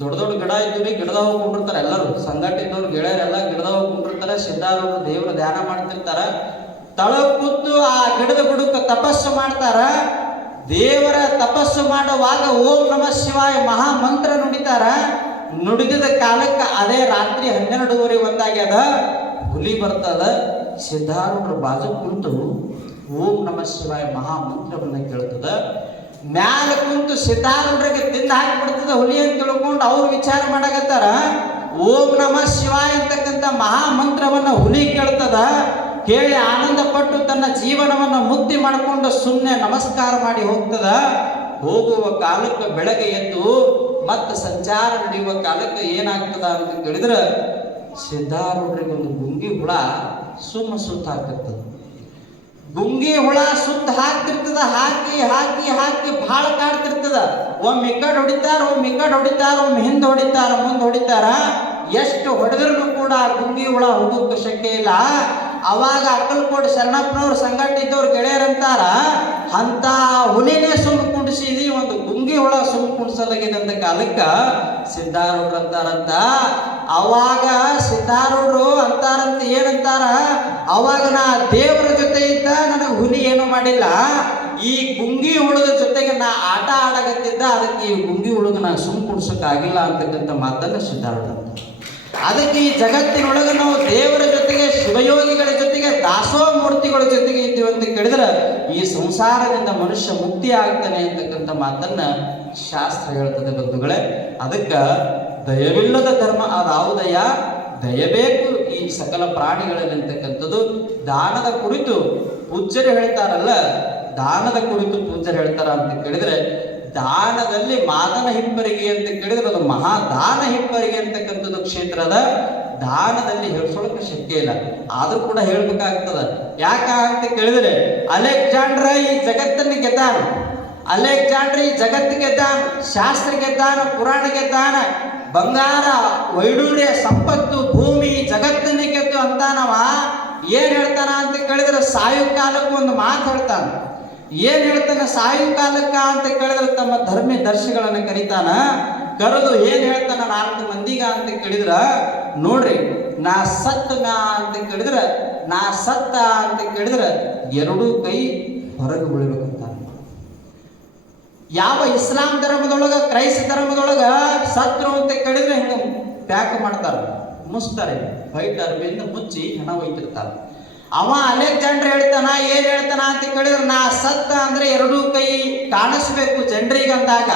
ದೊಡ್ಡ ದೊಡ್ಡ ಗಿಡ ಇದ್ದೀವಿ ಗಿಡದ ಹೋಗ್ಕೊಂಡಿರ್ತಾರೆ ಎಲ್ಲರೂ. ಸಂಘಟಿತವ್ರು ಗೆಳೆಯರೆಲ್ಲ ಗಿಡದ ಹೋಗ್ಕೊಂಡಿರ್ತಾರೆ ಸಿದ್ಧಾರೂಢರು ದೇವರ ಧ್ಯಾನ ಮಾಡ್ತಿರ್ತಾರ. ತಳ ಕೂತು ಆ ಗಿಡದ ಬುಡಕ್ಕೆ ತಪಸ್ಸು ಮಾಡ್ತಾರ. ದೇವರ ತಪಸ್ಸು ಮಾಡುವಾಗ ಓಂ ನಮ ಶಿವಾಯ ಮಹಾ ಮಂತ್ರ ನುಡಿತಾರ. ನುಡಿದಿದ ಕಾಲಕ್ಕೆ ಅದೇ ರಾತ್ರಿ ಹನ್ನೆರಡೂವರೆ ಒಂದಾಗ್ಯದ. ಹುಲಿ ಬರ್ತದ. ಸಿದ್ಧಾರೂಢರ ಬಾಜು ಕುಂತು ಓಂ ನಮ ಶಿವಾಯ ಮಹಾ ಮಂತ್ರವನ್ನ ಕೇಳ್ತದ. ಮ್ಯಾಲ ಕುಂತು ಸಿದ್ಧಾರೂಢರಿಗೆ ತಿಂದು ಹಾಕಿಬಿಡ್ತದ ಹುಲಿ ಅಂತ ತಿಳ್ಕೊಂಡು ಅವ್ರು ವಿಚಾರ ಮಾಡಕತ್ತಾರ. ಓಂ ನಮ ಶಿವಾಯ ಅಂತಕ್ಕಂಥ ಮಹಾ ಮಂತ್ರವನ್ನ ಹುಲಿ ಕೇಳ್ತದ. ಕೇಳಿ ಆನಂದ ಪಟ್ಟು ತನ್ನ ಜೀವನವನ್ನ ಮುಕ್ತಿ ಮಾಡಿಕೊಂಡು ಸುಮ್ಮನೆ ನಮಸ್ಕಾರ ಮಾಡಿ ಹೋಗ್ತದ? ಹೋಗುವ ಕಾಲಕ್ಕೆ ಬೆಳಗ್ಗೆ ಎದ್ದು ಮತ್ತೆ ಸಂಚಾರ ನಡೆಯುವ ಕಾಲಕ್ಕೆ ಏನಾಗ್ತದ ಅಂತ ಹೇಳಿದ್ರೆ ಸಿದ್ಧಾರೂಢರಿಗೆ ಒಂದು ಗುಂಗಿ ಹುಳ ಸುಮ್ಮ ಸುತ್ತ ಹಾಕಿರ್ತದ. ಗುಂಗಿ ಹುಳ ಸುತ್ತ ಹಾಕ್ತಿರ್ತದ ಹಾಕಿ ಹಾಕಿ ಹಾಕಿ ಭಾಳ ಕಾಡ್ತಿರ್ತದ. ಒಮ್ಮೆ ಕಡೆ ಹೊಡಿತಾರ, ಒಮ್ಮೆ ಕಡೆ ಹೊಡಿತಾರ, ಒಮ್ಮೆ ಹಿಂದೆ ಹೊಡಿತಾರ, ಮುಂದೆ ಹೊಡಿತಾರ, ಎಷ್ಟು ಹೊಡೆದ್ರೂ ಕೂಡ ಗುಂಗಿ ಹುಳ ಹೋಗೋಕೆ ಶಕ್ಯ ಇಲ್ಲ. ಅವಾಗ ಅಕ್ಕಲ್ಕೋಟ್ ಶರಣಪ್ಪನವ್ರು ಸಂಘಟಿದ್ದವ್ರು ಗೆಳೆಯರಂತಾರ, ಅಂತ ಹುಲಿನೇ ಸುಮ್ ಕುಂಡಿಸಿದಿ ಒಂದು ಗುಂಗಿ ಹುಳ ಸುಮ್ ಕುಣಿಸಲಾಗಿದೆ ಅಂತ ಕಾಲಕ್ಕ ಸಿದ್ಧಾರೂಢರು ಅಂತಾರಂತ. ಅವಾಗ ಸಿದ್ಧಾರೂಢರು ಅಂತಾರಂತ ಏನಂತಾರ, ಅವಾಗ ನಾ ದೇವರ ಜೊತೆ ಇದ್ದ ನನಗೆ ಹುಲಿ ಏನು ಮಾಡಿಲ್ಲ, ಈ ಗುಂಗಿ ಹುಳದ ಜೊತೆಗೆ ನಾ ಆಟ ಆಡಕತ್ತಿದ್ದ, ಅದಕ್ಕೆ ಈ ಗುಂಗಿ ಹುಳುಗ ನಾ ಸುಮ್ ಕುಡ್ಸಕ್ಕಾಗಿಲ್ಲ ಅಂತಕ್ಕಂಥ ಮಾತನ್ನ ಸಿದ್ಧಾರೂಢ ಅಂತ ಅದಕ್ಕೆ ಈ ಜಗತ್ತಿನೊಳಗೆ ನಾವು ದೇವರ ಜೊತೆಗೆ, ಶಿವಯೋಗಿಗಳ ಜೊತೆಗೆ ದಾಸೋ ಮೂರ್ತಿಗಳ ಜೊತೆಗೆ ಇದ್ದೀವಿ ಅಂತ ಕೇಳಿದ್ರೆ, ಈ ಸಂಸಾರದಿಂದ ಮನುಷ್ಯ ಮುಕ್ತಿ ಆಗ್ತಾನೆ ಅಂತಕ್ಕಂಥ ಮಾತನ್ನ ಶಾಸ್ತ್ರ ಹೇಳ್ತದೆ ಬಂಧುಗಳೇ. ಅದಕ್ಕೆ ದಯವಿಲ್ಲದ ಧರ್ಮ ಅದಾವುದಯ್ಯ. ದಯಬೇಕು ಈ ಸಕಲ ಪ್ರಾಣಿಗಳಲ್ಲಿ ಅಂತಕ್ಕಂಥದ್ದು. ದಾನದ ಕುರಿತು ಪೂಜ್ಯರು ಹೇಳ್ತಾರಲ್ಲ, ದಾನದ ಕುರಿತು ಪೂಜ್ಯರು ಹೇಳ್ತಾರ ಅಂತ ಕೇಳಿದ್ರೆ ದಾನದಲ್ಲಿ ಮಾದನ ಹಿಪ್ಪರಿಗೆ ಅಂತ ಕೇಳಿದ್ರೆ ಅದು ಮಹಾದಾನ ಹಿಪ್ಪರಿಗೆ ಅಂತಕ್ಕಂಥದ್ದು ಕ್ಷೇತ್ರದ ದಾನದಲ್ಲಿ ಹೇಳ್ಸೋಳಕ್ಕೆ ಶಕ್ಯ ಇಲ್ಲ. ಆದ್ರೂ ಕೂಡ ಹೇಳ್ಬೇಕಾಗ್ತದ. ಯಾಕ ಅಂತ ಕೇಳಿದ್ರೆ, ಅಲೆಕ್ಸಾಂಡ್ರ ಈ ಜಗತ್ತನ್ನು ಗೆದ್ದಾನ. ಅಲೆಕ್ಸಾಂಡ್ರ ಈ ಜಗತ್ತು ಗೆದ್ದಾನ. ಶಾಸ್ತ್ರ ಗೆದ್ದಾನ, ಪುರಾಣ ಗೆದ್ದಾನ. ಬಂಗಾರ, ವೈಡೂರ್ಯ, ಸಂಪತ್ತು, ಭೂಮಿ ಜಗತ್ತನ್ನ ಗೆದ್ದು ಅಂತಾನವ. ಏನ್ ಹೇಳ್ತಾನ ಅಂತ ಕೇಳಿದ್ರೆ ಸಾಯು ಕಾಲಕ್ಕೆ ಒಂದು ಮಾತು ಹೇಳ್ತಾನ. ಏನ್ ಹೇಳ್ತಾನೆ ಸಾಯಂಕಾಲಕ್ಕ ಅಂತ ಕೇಳಿದ್ರೆ ತಮ್ಮ ಧರ್ಮಿ ದರ್ಶಿಗಳನ್ನ ಕರೀತಾನ. ಕರೆದು ಏನ್ ಹೇಳ್ತಾನ ನಾಲ್ಕು ಮಂದಿಗ ಅಂತ ಕೇಳಿದ್ರ, ನೋಡ್ರಿ, ನಾ ಸತ್ತ ಅಂತ ಕೇಳಿದ್ರ, ನಾ ಸತ್ತ ಅಂತ ಕೇಳಿದ್ರ, ಎರಡೂ ಕೈ ಹೊರಗೆ ಉಳಿಬೇಕಂತ ಯಾವ ಇಸ್ಲಾಂ ಧರ್ಮದೊಳಗ, ಕ್ರೈಸ್ತ ಧರ್ಮದೊಳಗ ಸತ್ರು ಅಂತ ಕೇಳಿದ್ರೆ ಹಿಂಗ ಪ್ಯಾಕ್ ಮಾಡ್ತಾರೆ? ಮುಚ್ತಾರೆ ವೈಟ್ ಅರ್ಬಿಯಿಂದ ಮುಚ್ಚಿ ಹಣ ಒಯ್ತಿರ್ತಾರೆ. ಅವ ಅಲೆಕ್ಸಾಂಡರ್ ಹೇಳ್ತಾನ, ಏನ್ ಹೇಳ್ತಾನ ಅಂತ ಕೇಳಿದ್ರೆ ನಾ ಸತ್ತ ಅಂದ್ರೆ ಎರಡೂ ಕೈ ಕಾಣಿಸ್ಬೇಕು ಜನರಿಗೆ ಅಂದಾಗ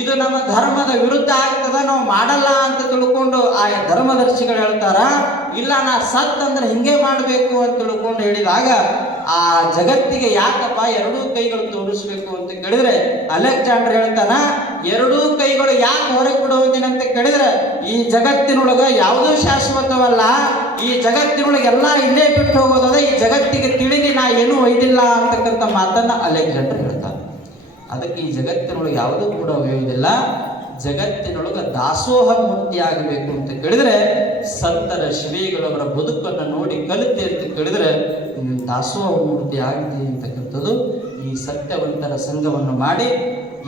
ಇದು ನಮ್ಮ ಧರ್ಮದ ವಿರುದ್ಧ ಆಗ್ತದ, ನಾವು ಮಾಡಲ್ಲ ಅಂತ ತಿಳ್ಕೊಂಡು ಆ ಧರ್ಮದರ್ಶಿಗಳು ಹೇಳ್ತಾರ, ಇಲ್ಲ ನಾ ಸತ್ ಅಂದ್ರೆ ಹಿಂಗೆ ಮಾಡಬೇಕು ಅಂತ ತಿಳ್ಕೊಂಡು ಹೇಳಿದಾಗ ಆ ಜಗತ್ತಿಗೆ ಯಾಕಪ್ಪ ಎರಡೂ ಕೈಗಳು ತೋರಿಸ್ಬೇಕು ಅಂತ ಕೇಳಿದ್ರೆ ಅಲೆಕ್ಸಾಂಡರ್ ಹೇಳ್ತಾನ, ಎರಡೂ ಕೈಗಳು ಯಾಕೆ ಹೊರಗೆ ಬಿಡುವುದಿನ ಕೇಳಿದ್ರೆ, ಈ ಜಗತ್ತಿನೊಳಗ ಯಾವುದೂ ಶಾಶ್ವತವಲ್ಲ ಜಗತ್ತಿನೊಳಗೆ ಎಲ್ಲ ಇಲ್ಲೇ ಬಿಟ್ಟು ಹೋಗೋದಾದ್ರೆ ಈ ಜಗತ್ತಿಗೆ ತಿಳಿಗೆ ನಾ ಏನೂ ಒಯ್ದಿಲ್ಲ ಅಂತಕ್ಕಂಥ ಮಾತನ್ನು ಅಲೆಕ್ಸಾಂಡರ್ ಹೇಳ್ತಾನೆ ಅದಕ್ಕೆ ಈ ಜಗತ್ತಿನೊಳಗೆ ಯಾವುದೂ ಕೂಡ ಒಯ್ಯುವುದಿಲ್ಲ. ಜಗತ್ತಿನೊಳಗೆ ದಾಸೋಹ ಮೂರ್ತಿ ಆಗಬೇಕು ಅಂತ ಕೇಳಿದ್ರೆ, ಸಂತರ ಶ್ರೀಗಳವರ ಬದುಕನ್ನು ನೋಡಿ ಕಲಿತೆ ಅಂತ ಕೇಳಿದ್ರೆ ದಾಸೋಹ ಮೂರ್ತಿ ಆಗಿದೆ ಅಂತಕ್ಕಂಥದ್ದು ಈ ಸತ್ಯವಂತರ ಸಂಘವನ್ನು ಮಾಡಿ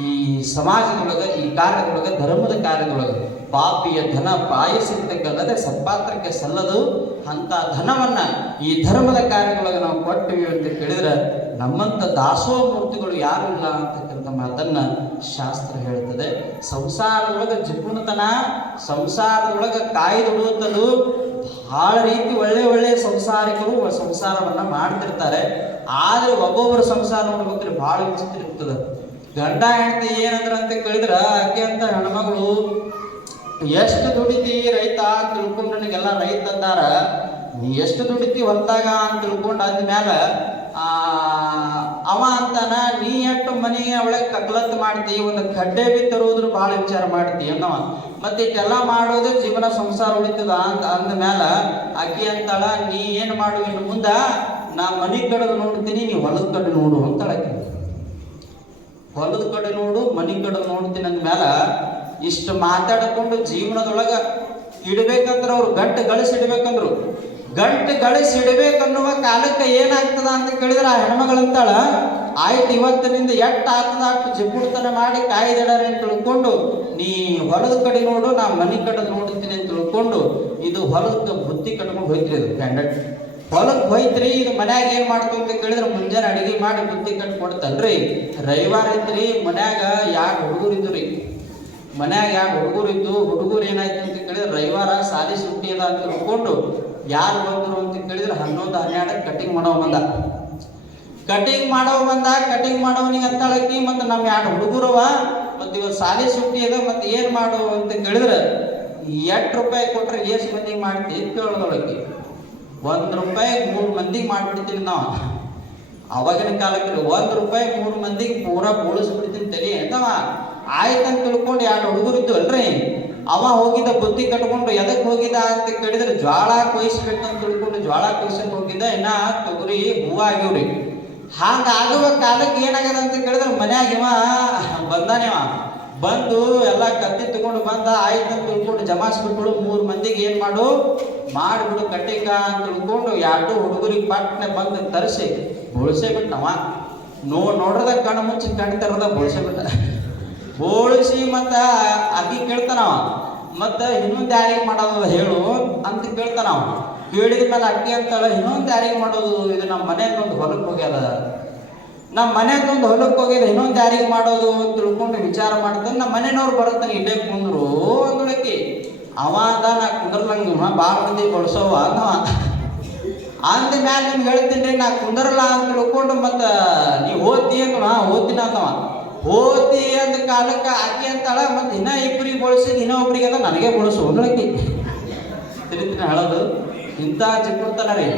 ಈ ಸಮಾಜದೊಳಗೆ, ಈ ಕಾರ್ಯದೊಳಗೆ, ಧರ್ಮದ ಕಾರ್ಯದೊಳಗೆ ಪಾಪಿಯ ಧನ ಪಾಯಿಸಿದ್ದಕ್ಕಲ್ಲದೆ ಸತ್ಪಾತ್ರಕ್ಕೆ ಸಲ್ಲದು ಅಂತ ಧನವನ್ನ ಈ ಧರ್ಮದ ಕಾರ್ಯಗಳಿಗೆ ನಾವು ಕೊಟ್ಟಿವಿ ಅಂತ ಕೇಳಿದ್ರೆ ನಮ್ಮಂತ ದಾಸೋ ಮೂರ್ತಿಗಳು ಯಾರು ಇಲ್ಲ ಅಂತಕ್ಕಂಥ ಮಾತನ್ನ ಶಾಸ್ತ್ರ ಹೇಳ್ತದೆ. ಸಂಸಾರದೊಳಗೆ ಜಿಪುಣತನ, ಸಂಸಾರದೊಳಗೆ ಕಾಯ್ದುಡುತ್ತಲು ಬಹಳ ರೀತಿ ಒಳ್ಳೆ ಒಳ್ಳೆ ಸಂಸಾರಿಕರು ಸಂಸಾರವನ್ನ ಮಾಡ್ತಿರ್ತಾರೆ. ಆದ್ರೆ ಒಬ್ಬೊಬ್ಬರ ಸಂಸಾರ ನೋಡ್ಬೇಕ್ರೆ ಬಹಳ ವಿಚಿತ್ರ ಇರ್ತದೆ. ಗಂಡ ಹೆಂಡತಿ ಏನಂದ್ರ ಅಂತ ಕೇಳಿದ್ರ ಆಕೆ ಅಂತ ಹೆಣ್ಮಗಳು ಎಷ್ಟು ದುಡಿತಿ ರೈತ ತಿಳ್ಕೊಂಡು ನನಗೆಲ್ಲ ರೈತ ಅಂದಾರ ಎಷ್ಟು ದುಡಿತಿ ಹೊಲ್ದಾಗ ಅಂತ ತಿಳ್ಕೊಂಡು ಅಂದ್ಮ್ಯಾಲ ಅವ ಅಂತಾನ, ನೀ ಎಷ್ಟು ಮನೆ ಒಳಗೆ ಕಗ್ಲತ್ ಮಾಡ್ತಿ, ಒಂದು ಕಡ್ಡೆ ಬಿ ತರುವುದ್ರ ಭಾಳ ವಿಚಾರ ಮಾಡ್ತಿ ಅನ್ನವ. ಮತ್ತೆ ಮಾಡೋದು ಜೀವನ ಸಂಸಾರ ಉಳಿತದ ಅಂತ ಅಂದ್ಮ್ಯಾಲ, ಅಕ್ಕಿ ಅಂತಾಳ, ನೀ ಏನು ಮಾಡು ಇನ್ನು ಮುಂದ ನಾ ಮನೆ ಕಡೆದು ನೋಡ್ತೀನಿ, ನೀ ಹೊಲದ ಕಡೆ ನೋಡು ಅಂತಾಳ ಹೊಲದ ಕಡೆ ನೋಡು, ಮನೆ ಕಡೆ ನೋಡ್ತೀನಿ ಅಂದ್ಮ್ಯಾಲ ಇಷ್ಟು ಮಾತಾಡಿಕೊಂಡು ಜೀವನದೊಳಗ ಇಡ್ಬೇಕಂದ್ರೆ ಅವ್ರು ಗಂಟು ಗಳಿಸಿಡ್ಬೇಕಂದ್ರು. ಗಂಟು ಗಳಿಸಿ ಇಡ್ಬೇಕನ್ನುವ ಕಾಲಕ್ಕೆ ಏನಾಗ್ತದ ಅಂತ ಕೇಳಿದ್ರೆ ಆ ಹೆಣ್ಮಗಳಂತಾಳ, ಆಯ್ತು, ಇವತ್ತಿನಿಂದ ಎಟ್ಟು ಆಗ್ತದ ಅಷ್ಟು ಜಿಪುಡ್ತನ ಮಾಡಿ ಕಾಯ್ದಿಡಾರೆ ಅಂತ ತಿಳ್ಕೊಂಡು, ನೀ ಹೊಲದ ಕಡೆ ನೋಡು, ನಾ ಮನೆ ಕಡೆ ನೋಡ್ತೀನಿ ಅಂತ ತಿಳ್ಕೊಂಡು, ಇದು ಹೊಲದ ಬುತ್ತಿ ಕಟ್ಕೊಂಡು ಹೋಯ್ತ್ರಿ ಅದು ಕ್ಯಾಂಡಟ್ ಹೊಲಕ್ಕೆ ಹೋಯ್ತ್ರಿ, ಇದು ಮನ್ಯಾಗ ಏನ್ ಮಾಡ್ತು ಅಂತ ಕೇಳಿದ್ರೆ ಮುಂಜಾನೆ ಅಡಿಗೆ ಮಾಡಿ ಬುತ್ತಿ ಕಟ್ಕೊಡ್ತಲ್ರಿ ರವಿವಾರ ಐತ್ರಿ, ಮನ್ಯಾಗ ಯಾಕೆ ಹುಡುಗರು ಇದ್ರಿ ಮನ್ಯಾಗ ಯಾಕೆ ಹುಡುಗರು ಇದ್ದು ಹುಡುಗರು ಏನಾಯ್ತು ಅಂತ ಕೇಳಿದ್ರೆ, ರವಿವಾರ ಸಾಲಿ ಸುಟ್ಟಿ ಅದ ಅಂತ ತಿಳ್ಕೊಂಡು ಯಾರು ಬಂದ್ರು ಅಂತ ಕೇಳಿದ್ರೆ ಹನ್ನೊಂದು ಹನ್ನೆರಡು ಕಟಿಂಗ್ ಮಾಡೋ ಬಂದ. ಕಟಿಂಗ್ ಮಾಡೋ ಬಂದ ಕಟಿಂಗ್ ಮಾಡೋನಿಗೆ ಅಂತಾಳಕಿ ಮತ್ತೆ ನಮ್ಮ ಎರಡು ಹುಡುಗರವ ಮತ್ತೆ ಇವತ್ತು ಸಾಲಿ ಸುಟ್ಟಿ ಅದ, ಮತ್ತೆ ಏನ್ ಮಾಡು ಅಂತ ಕೇಳಿದ್ರೆ ಎಷ್ಟು ರೂಪಾಯಿ ಕೊಟ್ರೆ ಎಷ್ಟು ಮಂದಿಗೆ ಮಾಡ್ತಿ ಕೇಳೋದೊಳಕಿ ಒಂದ್ ರೂಪಾಯಿ ಮೂರು ಮಂದಿಗೆ ಮಾಡ್ಬಿಡ್ತೀನಿ ನಾವು. ಅವಾಗಿನ ಕಾಲಕ್ಕೆ ಒಂದ್ ರೂಪಾಯಿ ಮೂರು ಮಂದಿಗೆ ಪೂರಾ ಬೋಳಿಸ್ಬಿಡ್ತೀನಿ ತಲೆ ಅಂತವ ಆಯ್ತಂತ ತಿಳ್ಕೊಂಡು ಎರಡು ಹುಡುಗರು ಇದ್ದು ಅಲ್ರಿ? ಅವ ಹೋಗಿದ್ದ ಬುದ್ಧಿ ಕಟ್ಕೊಂಡು ಎದಕ್ಕೆ ಹೋಗಿದ ಅಂತ ಕೇಳಿದ್ರೆ ಜ್ವಾಳ ಕೊಯ್ಸ್ಬೇಕಂತ ತಿಳ್ಕೊಂಡು ಜ್ವಾಳ ಕೊಯ್ಸಕ್ ಹೋಗಿದ್ದ. ಇನ್ನ ತೊಗರಿ ಹೂವ ಆಗ್ಯವ್ರಿ. ಹಾಂಗ ಆಗುವ ಕಾಲಕ್ಕೆ ಏನಾಗದ ಅಂತ ಕೇಳಿದ್ರೆ ಮನ್ಯಾಗ ಇವ ಬಂದಾನಿವ ಬಂದು ಎಲ್ಲ ಕತ್ತಿ ತಗೊಂಡು ಬಂದ, ಆಯ್ತು ತಿಳ್ಕೊಂಡು ಜಮಾಯಿಸ್ಬಿಟ್ಗಳು ಮೂರು ಮಂದಿಗೆ ಏನ್ ಮಾಡು? ಮಾಡಿಬಿಡು ಕಟ್ಟಿಕ ಅಂತ ತಿಳ್ಕೊಂಡು ಎರಡು ಹುಡುಗರಿಗೆ ಪಟ್ನೆ ಬಂದು ತರಿಸಿ ಬಿಟ್ಟವ ನೋ, ನೋಡ್ರದ ಕಣ್ಣು ಮುಚ್ಚಿ ಕಣ್ ತರದ ಬಿಟ್ಟ. ಬೋಳಿಸಿ ಮತ್ತ ಅಕ್ಕಿ ಕೇಳ್ತಾನವ. ಮತ್ತ ಇನ್ನೊಂದು ಯಾರಿಗೆ ಮಾಡೋದು ಹೇಳು ಅಂತ ಕೇಳ್ತಾನವ. ಕೇಳಿದ ಮೇಲೆ ಅಕ್ಕಿ ಅಂತಾಳೆ ಇನ್ನೊಂದು ಯಾರಿಗೆ ಮಾಡೋದು? ಇದು ನಮ್ಮ ಮನೆಯೊಂದು ಹೊಲಕ್ಕೆ ಹೋಗ್ಯದ. ನಮ್ಮ ಮನೆಯೊಂದು ಹೊಲಕ್ಕೆ ಹೋಗ್ಯದ, ಇನ್ನೊಂದು ಯಾರಿಗೆ ಮಾಡೋದು ತಿಳ್ಕೊಂಡು ವಿಚಾರ ಮಾಡ್ತಾನೆ ನಮ್ಮ ಮನೆಯವ್ರು ಬರ್ತಾನೆ ಇಲ್ಲೇ ಕುಂದ್ರು ಅಂದಳಕಿ ಅವ ಅಂತ ನಾ ಕುಂದ್ರಲಂಗ ಭಾಳ ಮಂದಿ ಬಳಸೋವ ಅಂದವ. ಅಂದ ಮ್ಯಾಲ ನಿಮ್ಗೆ ಹೇಳ್ತೀನಿ ರೀ, ನಾ ಕುಂದರಲ್ಲ ಅಂತ ತಿಳ್ಕೊಂಡು ಮತ್ತ ನೀವು ಓದ್ತಿ ಅಂತ ಓದ್ತೀನಿ ಅಂದವ. ಓದ್ತಿ ಅಂದ ಕಾಲಕ್ಕೆ, ಆಕಿ ಅಂತಾಳ, ಮತ್ತೆ ಇನ್ನ ಇಬ್ಬರಿಗೆ ಬಳಸಿದ್ ಇನ್ನೂ ಒಬ್ರಿಗೆ ಅದ, ನನಗೆ ಬಳಸು ಅಂದಳಕಿ ತಿಳಿತೀನಿ ಹೇಳೋದು. ಇಂಥ ಚಿಕ್ಕುಡ್ತಾನ ರೀ.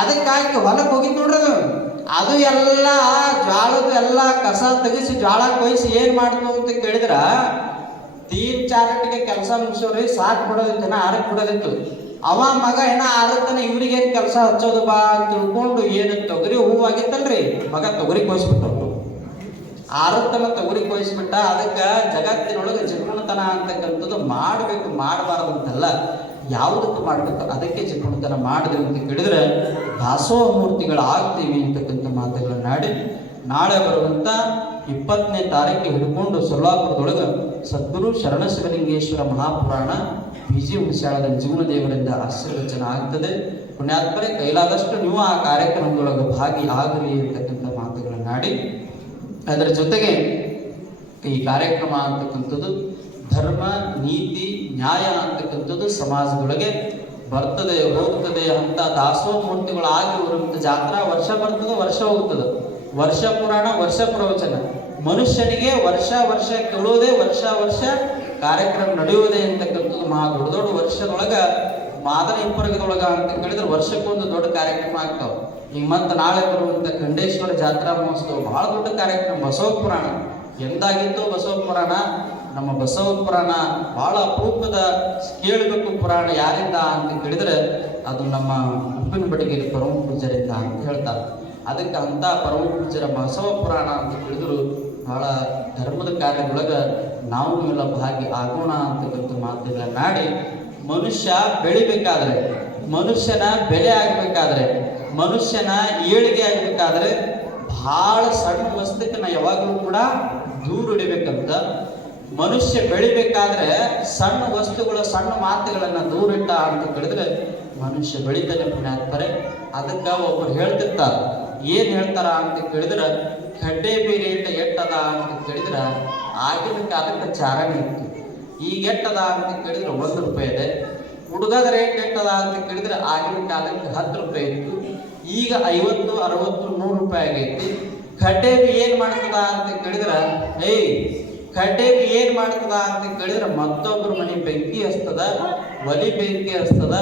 ಅದಕ್ಕಾಕಿ ಹೊಲಕ್ಕೆ ಹೋಗಿದ್ ನೋಡ್ರಿ ಅದು. ಎಲ್ಲ ಜ್ವಾಳದ ಎಲ್ಲ ಕಸ ತೆಗಿಸಿ, ಜ್ವಾಳ ಕೊಯ್ಸಿ ಏನ್ ಮಾಡ್ತು ಅಂತ ಕೇಳಿದ್ರ, ತೀನ್ ಚಾರಟ್ಟಿಗೆ ಕೆಲಸ ಮುಗಿಸೋರಿ, ಸಾಕು ಬಿಡೋದಿತ್ತು ಏನ ಆರಕ್ಕೆ ಬಿಡೋದಿತ್ತು. ಅವ ಮಗ ಏನ ಆರತ್ತನ ಇವ್ರಿಗೇನ್ ಕೆಲಸ ಹಚ್ಚೋದು ಬಾ ಅಂತ ತಿಳ್ಕೊಂಡು ಏನು ತೊಗರಿ ಹೂವಾಗಿತ್ತಲ್ರಿ? ಮಗ ತೊಗರಿ ಕೊಯ್ಸ್ಬಿಟ್ಟು ಆರತ್ತನ ಊರಿಗೆ ಬಯಸ್ಬಿಟ್ಟ ಅದಕ್ಕೆ ಜಗತ್ತಿನೊಳಗೆ ಜಿಪುಣತನ ಅಂತಕ್ಕಂಥದ್ದು ಮಾಡಬೇಕು ಮಾಡಬಾರದು ಅಂತಲ್ಲ ಯಾವುದಕ್ಕೆ ಮಾಡಬೇಕು? ಅದಕ್ಕೆ ಜಿಪುಣತನ ಮಾಡಿದ್ವಿ ಅಂತ ಕೇಳಿದ್ರೆ ಮೂರ್ತಿಗಳು ಆಗ್ತೀವಿ ಅಂತಕ್ಕಂಥ ಮಾತುಗಳನ್ನ ಆಡಿ, ನಾಳೆ ಬರುವಂತ ಇಪ್ಪತ್ತನೇ ತಾರೀಕಿಗೆ ಹಿಡ್ಕೊಂಡು ಸೊಲ್ಲಾಪುರದೊಳಗೆ ಸದ್ಗುರು ಶರಣಶಿವಲಿಂಗೇಶ್ವರ ಮಹಾಪುರಾಣ ವಿಜಿ ಹುಣಸಾಳದ ಜೀವನ ದೇವರಿಂದ ಆಶೀರ್ವಚನ ಆಗ್ತದೆ. ಪುಣ್ಯಾತ್ಮರೇ, ಕೈಲಾದಷ್ಟು ನೀವು ಆ ಕಾರ್ಯಕ್ರಮದೊಳಗೆ ಭಾಗಿ ಆಗಲಿ ಅಂತಕ್ಕಂಥ ಮಾತುಗಳನ್ನ ಆಡಿ ಅದರ ಜೊತೆಗೆ ಈ ಕಾರ್ಯಕ್ರಮ ಅಂತಕ್ಕಂಥದ್ದು ಧರ್ಮ, ನೀತಿ, ನ್ಯಾಯ ಅಂತಕ್ಕಂಥದ್ದು ಸಮಾಜದೊಳಗೆ ಬರ್ತದೆ, ಹೋಗ್ತದೆ ಅಂತ ಮೂರ್ತಿಗಳಾಗಿ ಬರುವಂತ ಜಾತ್ರಾ ವರ್ಷ ಬರ್ತದೆ, ವರ್ಷ ಹೋಗ್ತದೆ. ವರ್ಷ ಪುರಾಣ, ವರ್ಷ ಪ್ರವಚನ. ಮನುಷ್ಯನಿಗೆ ವರ್ಷ ವರ್ಷ ಕೇಳೋದೇ, ವರ್ಷ ವರ್ಷ ಕಾರ್ಯಕ್ರಮ ನಡೆಯುವುದೇ ಅಂತಕ್ಕಂಥದ್ದು ಮಹಾ ದೊಡ್ಡ ದೊಡ್ಡ ವರ್ಷದೊಳಗ ಮಾದರಿ ಹಿಂಪರ್ಗದೊಳಗ ಅಂತ ಕೇಳಿದ್ರೆ ವರ್ಷಕ್ಕೊಂದು ದೊಡ್ಡ ಕಾರ್ಯಕ್ರಮ ಆಗ್ತಾವ. ಈಗ ಮತ್ತೆ ನಾಳೆ ಬರುವಂತ ಖಂಡೇಶ್ವರ ಜಾತ್ರಾ ಮಹೋತ್ಸವ ಬಹಳ ದೊಡ್ಡ ಕಾರ್ಯಕ್ರಮ, ಬಸವ ಪುರಾಣ. ಎಂದಾಗಿತ್ತು ಬಸವ ಪುರಾಣ, ನಮ್ಮ ಬಸವ ಪುರಾಣ ಬಹಳ ಅಪರೂಪದ ಕೇಳಬೇಕು ಪುರಾಣ ಯಾರಿಂದ ಅಂತ ಕೇಳಿದ್ರೆ ಅದು ನಮ್ಮ ಉಪ್ಪಿನ ಬಟ್ಟಿಗೆ ಪರಮ ಪೂಜರಿಂದ ಅಂತ ಹೇಳ್ತಾರೆ ಅದಕ್ಕೆ ಅಂತ ಪರಮ ಪೂಜರ ಬಸವ ಪುರಾಣ ಅಂತ ತಿಳಿದ್ರು ಬಹಳ ಧರ್ಮದ ಕಾರ್ಯದೊಳಗೆ ನಾವು ಎಲ್ಲ ಭಾಗಿ ಆಗೋಣ ಅಂತಕ್ಕಂಥ ಮಾತುಗಳನ್ನಾಡಿ ಮನುಷ್ಯ ಬೆಳಿಬೇಕಾದ್ರೆ, ಮನುಷ್ಯನ ಬೆಲೆ ಆಗ್ಬೇಕಾದ್ರೆ ಮನುಷ್ಯನ ಏಳಿಗೆ ಆಗ್ಬೇಕಾದ್ರೆ ಬಹಳ ಸಣ್ಣ ವಸ್ತುಕ್ಕೆ ನಾ ಯಾವಾಗಲೂ ಕೂಡ ದೂರ ಇಡಬೇಕಂತ ಮನುಷ್ಯ ಬೆಳಿಬೇಕಾದ್ರೆ ಸಣ್ಣ ವಸ್ತುಗಳು, ಸಣ್ಣ ಮಾತುಗಳನ್ನ ದೂರಿಟ್ಟ ಅಂತ ಕೇಳಿದ್ರೆ ಮನುಷ್ಯ ಬೆಳಿತಾನೆ ಪುಣ್ಯಾತ್ತಾರೆ ಅದಕ್ಕೆ ಒಬ್ರು ಹೇಳ್ತಿರ್ತಾರ, ಏನ್ ಹೇಳ್ತಾರ ಅಂತ ಕೇಳಿದ್ರೆ ಕಡ್ಡೆ ಅಂತ ಎಟ್ಟದ ಅಂತ ಕೇಳಿದ್ರೆ ಆಗಿನ ಕಾಲಕ್ಕೆ ಚಾರಣೆ ಇತ್ತು ಈಗ ಎಟ್ಟದ ಅಂತ ಕೇಳಿದ್ರೆ ಒಂದು ರೂಪಾಯಿ ಇದೆ ಹುಡುಗದ ರೇಟ್ ಎಟ್ಟದ ಅಂತ ಕೇಳಿದ್ರೆ ಆಗಿನ ಕಾಲಕ್ಕೆ ಹತ್ತು ರೂಪಾಯಿ ಇತ್ತು. ಈಗ ಐವತ್ತು, ಅರವತ್ತು, ನೂರು ರೂಪಾಯಿ ಆಗೈತಿ. ಕಡ್ಡೆಬಿ ಏನ್ ಮಾಡ್ತದ ಅಂತ ಕೇಳಿದ್ರ, ಏಯ್ ಕಡ್ಡೆಬಿ ಏನ್ ಮಾಡ್ತದ ಅಂತ ಕೇಳಿದ್ರ ಮತ್ತೊಬ್ಬರ ಮನೆ ಬೆಂಕಿ ಹಸ್ತದ, ಒಲಿ ಬೆಂಕಿ ಹಸ್ತದ,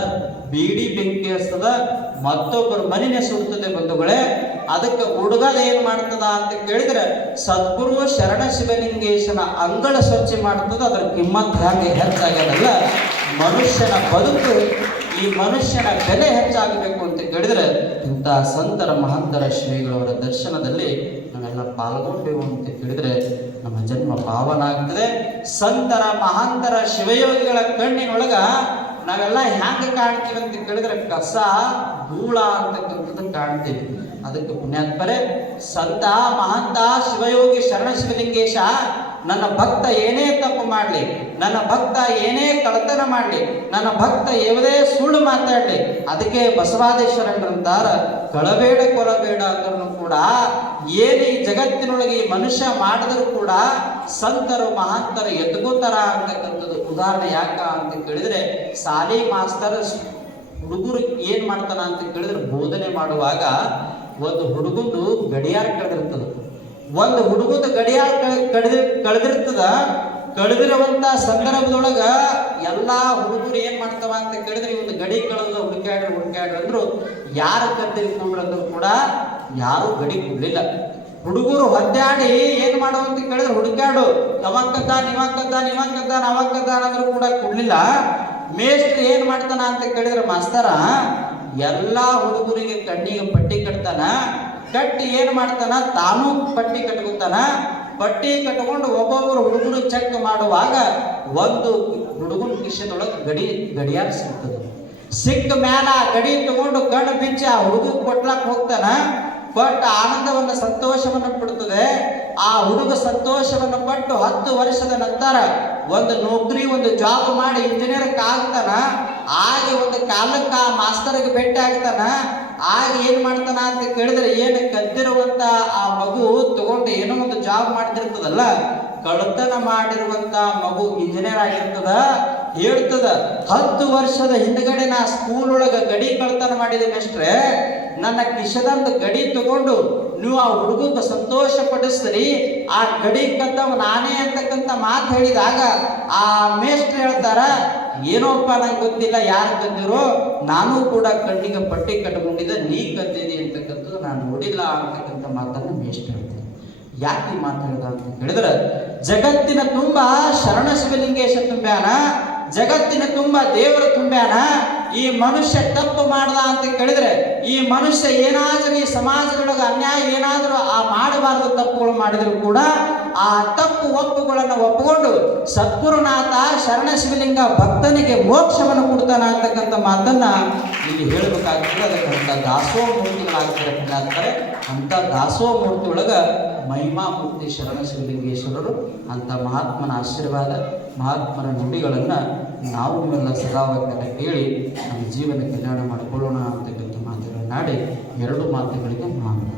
ಬೀಡಿ ಬೆಂಕಿ ಹಸ್ತದ ಮತ್ತೊಬ್ಬರ ಮನೆನೇ ಸುಡ್ತದೆ ಬಂಧುಗಳೇ. ಅದಕ್ಕೆ ಹುಡುಗದ ಏನ್ ಮಾಡ್ತದ ಅಂತ ಕೇಳಿದ್ರೆ, ಸದ್ಗುರು ಶರಣ ಶಿವಲಿಂಗೇಶನ ಅಂಗಳ ಸ್ವಚ್ಛ ಮಾಡ್ತದ, ಅದ್ರ ಕಿಮ್ಮತ್ ಹಾಗೆ ಹೆಚ್ಚಾಗ್ಯದಲ್ಲ. ಮನುಷ್ಯನ ಬದುಕು ಈ ಮನುಷ್ಯನ ಬೆಲೆ ಹೆಚ್ಚಾಗಬೇಕು ಅಂತ ಕೇಳಿದರೆ ಇಂಥ ಸಂತರ ಮಹಂತರ ಶ್ರೀಗಳವರ ದರ್ಶನದಲ್ಲಿ ನಾವೆಲ್ಲ ಪಾಲ್ಗೊಂಡೆವು ಅಂತ ಕೇಳಿದ್ರೆ ನಮ್ಮ ಜನ್ಮ ಪಾವನ ಆಗ್ತದೆ ಸಂತರ ಮಹಾಂತರ ಶಿವಯೋಗಿಗಳ ಕಣ್ಣಿನೊಳಗ ನಾವೆಲ್ಲ ಹ್ಯಾಂಗ ಕಾಣ್ತೀವಿ ಅಂತ ಕೇಳಿದ್ರೆ ಕಸ, ಧೂಳ ಅಂತಕ್ಕಂಥದ್ದು ಕಾಣ್ತೀವಿ. ಅದಕ್ಕೆ ಪುಣ್ಯಾತ್ಮರೆ, ಸಂತ, ಮಹಾಂತ, ಶಿವಯೋಗಿ, ಶರಣ ಶಿವಲಿಂಗೇಶ ನನ್ನ ಭಕ್ತ ಏನೇ ತಪ್ಪು ಮಾಡಲಿ, ನನ್ನ ಭಕ್ತ ಏನೇ ಕಳತನ ಮಾಡಲಿ, ನನ್ನ ಭಕ್ತ ಯಾವುದೇ ಸುಳ್ಳು ಮಾತಾಡಲಿ, ಅದಕ್ಕೆ ಬಸವಾದೇಶ್ವರಂತಾರ ಕಳಬೇಡ ಕೊಲಬೇಡ ಅಂದ್ರೂ ಕೂಡ, ಏನು ಈ ಜಗತ್ತಿನೊಳಗೆ ಈ ಮನುಷ್ಯ ಮಾಡಿದ್ರು ಕೂಡ ಸಂತರು, ಮಹಾಂತರು ಎದ್ಕೋತಾರ ಅಂತಕ್ಕಂಥದ್ದು. ಉದಾಹರಣೆ ಯಾಕ ಅಂತ ಕೇಳಿದ್ರೆ ಸಾಲಿ ಮಾಸ್ತರ್ ಹುಡುಗರು ಏನ್ ಮಾಡ್ತಾನ ಅಂತ ಕೇಳಿದ್ರೆ ಬೋಧನೆ ಮಾಡುವಾಗ ಒಂದು ಹುಡುಗಂದು ಗಡಿಯಾರ ಕಳೆದಿರ್ತದ ಒಂದು ಹುಡುಗದ ಗಡಿಯಾರ ಕಳೆದಿ ಕಳೆದಿರ್ತದ ಕಳೆದಿರುವಂತ ಸಂದರ್ಭದೊಳಗ ಎಲ್ಲಾ ಹುಡುಗರು ಏನ್ ಮಾಡ್ತಾವ ಅಂತ ಕೇಳಿದ್ರೆ ಒಂದು ಗಡಿ ಕಳೆದ ಹುಡುಕ್ಯಾಡ್ರಿ ಹುಡುಕ್ಯಾಡ್ರಿ ಅಂದ್ರು, ಯಾರ ಅಂದ್ರು ಕೂಡ ಯಾರು ಗಡಿ ಕೊಡ್ಲಿಲ್ಲ. ಹುಡುಗರು ಹೊದ್ದಾಡಿ ಏನ್ ಮಾಡೋ ಅಂತ ಕೇಳಿದ್ರೆ ಹುಡುಕಾಡು ಅವಂಕದ್ದಾನ ಇವಂಕದ್ದಾನ ಇವಂಕದ್ದಾನ ಅವಂಕದ್ದಾನ ಅಂದ್ರು ಕೂಡ ಕೊಡ್ಲಿಲ್ಲ. ಮೇಷ್ಟ್ರು ಏನ್ ಮಾಡ್ತಾನ ಅಂತ ಕೇಳಿದ್ರೆ ಮಾಸ್ತರ, ಎಲ್ಲಾ ಹುಡುಗರಿಗೆ ಕಣ್ಣಿಗೆ ಪಟ್ಟಿ ಕಟ್ತಾನ ಕಟ್ಟಿ ಏನ್ ಮಾಡ್ತಾನ? ತಾನು ಪಟ್ಟಿ ಕಟ್ಕೊತಾನ. ಪಟ್ಟಿ ಕಟ್ಕೊಂಡು ಒಬ್ಬೊಬ್ಬರು ಹುಡುಗರು ಚೆಕ್ ಮಾಡುವಾಗ ಒಂದು ಹುಡುಗನ ಕಿಶದೊಳಗೆ ಗಡಿ, ಗಡಿಯಾರ ಸಿಗ್ತದೆ. ಸಿಕ್ಕ ಮ್ಯಾಲ ಗಡಿ ತಗೊಂಡು ಕಣ್ಣು ಬಿಚ್ಚಿ ಆ ಹುಡುಗ ಕೊಟ್ಲಾಕ್ ಹೋಗ್ತಾನ. ಬಟ್ ಆನಂದವನ್ನು ಸಂತೋಷವನ್ನು ಪಡ್ತದೆ. ಆ ಹುಡುಗ ಸಂತೋಷವನ್ನು ಪಟ್ಟು ಹತ್ತು ವರ್ಷದ ನಂತರ ಒಂದು ನೌಕರಿ, ಒಂದು ಜಾಬ್ ಮಾಡಿ ಇಂಜಿನಿಯರ್ ಆಗ್ತಾನ. ಆಗಿ ಒಂದು ಕಾಲಕ್ಕೆ ಆ ಮಾಸ್ತರ್ಗೆ ಭೇಟಿ ಆಗ್ತಾನ. ಆಗ ಏನ್ ಮಾಡ್ತಾನ ಅಂತ ಕೇಳಿದ್ರೆ, ಏನು ಕದ್ದಿರುವಂತ ಆ ಮಗು ತಗೊಂಡು ಏನೋ ಒಂದು ಜಾಬ್ ಮಾಡ್ತಿರ್ತದಲ್ಲ ಕಳ್ತನ ಮಾಡಿರುವಂತ ಮಗು ಇಂಜಿನಿಯರ್ ಆಗಿರ್ತದ, ಹೇಳ್ತದ, ಹತ್ತು ವರ್ಷದ ಹಿಂದ್ಗಡೆ ನಾ ಸ್ಕೂಲ್ ಒಳಗ ಗಡಿ ಕಳ್ತನ ಮಾಡಿದ್ದೀನಿ ಅಷ್ಟ್ರೆ ನನ್ನ ಕಿಶದಂದು ಗಡಿ ತಗೊಂಡು ನೀವು ಆ ಹುಡುಗ ಸಂತೋಷ ಪಡಿಸ್ರಿ, ಆ ಗಡಿ ಕದ್ದವ ನಾನೇ ಅಂತಕ್ಕಂಥ ಮಾತು ಹೇಳಿದಾಗ ಆ ಮೇಷ್ಟ್ರು ಹೇಳ್ತಾರ ಏನೋಪ್ಪ ನಂಗೆ ಗೊತ್ತಿಲ್ಲ, ಯಾರು ಕದ್ದಿರೋ ನಾನು ಕೂಡ ಕಣ್ಣಿಗೆ ಪಟ್ಟಿ ಕಟ್ಕೊಂಡಿದ್ದೆ, ನೀ ಕದ್ದಿದಿ ಅಂತಕ್ಕಂಥದ್ದು ನಾನು ನೋಡಿಲ್ಲ ಅಂತಕ್ಕಂಥ ಮಾತನ್ನು ಮೇಷ್ಟ್ ಹೇಳ್ತೇನೆ ಯಾಕೆ ಈ ಮಾತು ಹೇಳ್ದ ಅಂತ ಹೇಳಿದ್ರೆ ಜಗತ್ತಿನ ತುಂಬ ಶರಣ ಶಿವಲಿಂಗೇಶ ತುಂಬ್ಯಾನ, ಜಗತ್ತಿನ ತುಂಬ ದೇವರು ತುಂಬ್ಯಾನ, ಈ ಮನುಷ್ಯ ತಪ್ಪು ಮಾಡ್ದ ಅಂತ ಕೇಳಿದ್ರೆ ಈ ಮನುಷ್ಯ ಏನಾದರೂ ಈ ಸಮಾಜದೊಳಗೆ ಅನ್ಯಾಯ ಏನಾದರೂ ಆ ಮಾಡಬಾರದು ತಪ್ಪುಗಳು ಮಾಡಿದ್ರು ಕೂಡ ಆ ತಪ್ಪು ಒಪ್ಪುಗಳನ್ನು ಒಪ್ಪಿಕೊಂಡು ಸದ್ಗುರುನಾಥ ಶರಣ ಶಿವಲಿಂಗ ಭಕ್ತನಿಗೆ ಮೋಕ್ಷವನ್ನು ಕೊಡ್ತಾನ ಅಂತಕ್ಕಂಥ ಮಾತನ್ನ ಇಲ್ಲಿ ಹೇಳಬೇಕಾಗ್ತದೆ. ಅದಕ್ಕಂಥ ಅಂತ ದಾಸೋಹ ಮೂರ್ತಿಗಳಾಗ್ತಾರೆ ಆಗ್ತಾರೆ ಅಂತ ದಾಸೋ ಮೂರ್ತಿ ಒಳಗ ಮಹಿಮಾ ಮೂರ್ತಿ ಶರಣ ಶಿವಲಿಂಗೇಶ್ವರರು ಅಂತ ಮಹಾತ್ಮನ ಆಶೀರ್ವಾದ, ಮಹಾತ್ಮನ ನುಡಿಗಳನ್ನು ನಾವು ಸದಾವಾಗಲ್ಲ ಕೇಳಿ ನಮ್ಮ ಜೀವನ ಕಲ್ಯಾಣ ಮಾಡಿಕೊಳ್ಳೋಣ ಅಂತಕ್ಕಂಥ ಮಾತುಗಳನ್ನಾಡಿ ಎರಡು ಮಾತುಗಳಿಗೆ ಮಾತು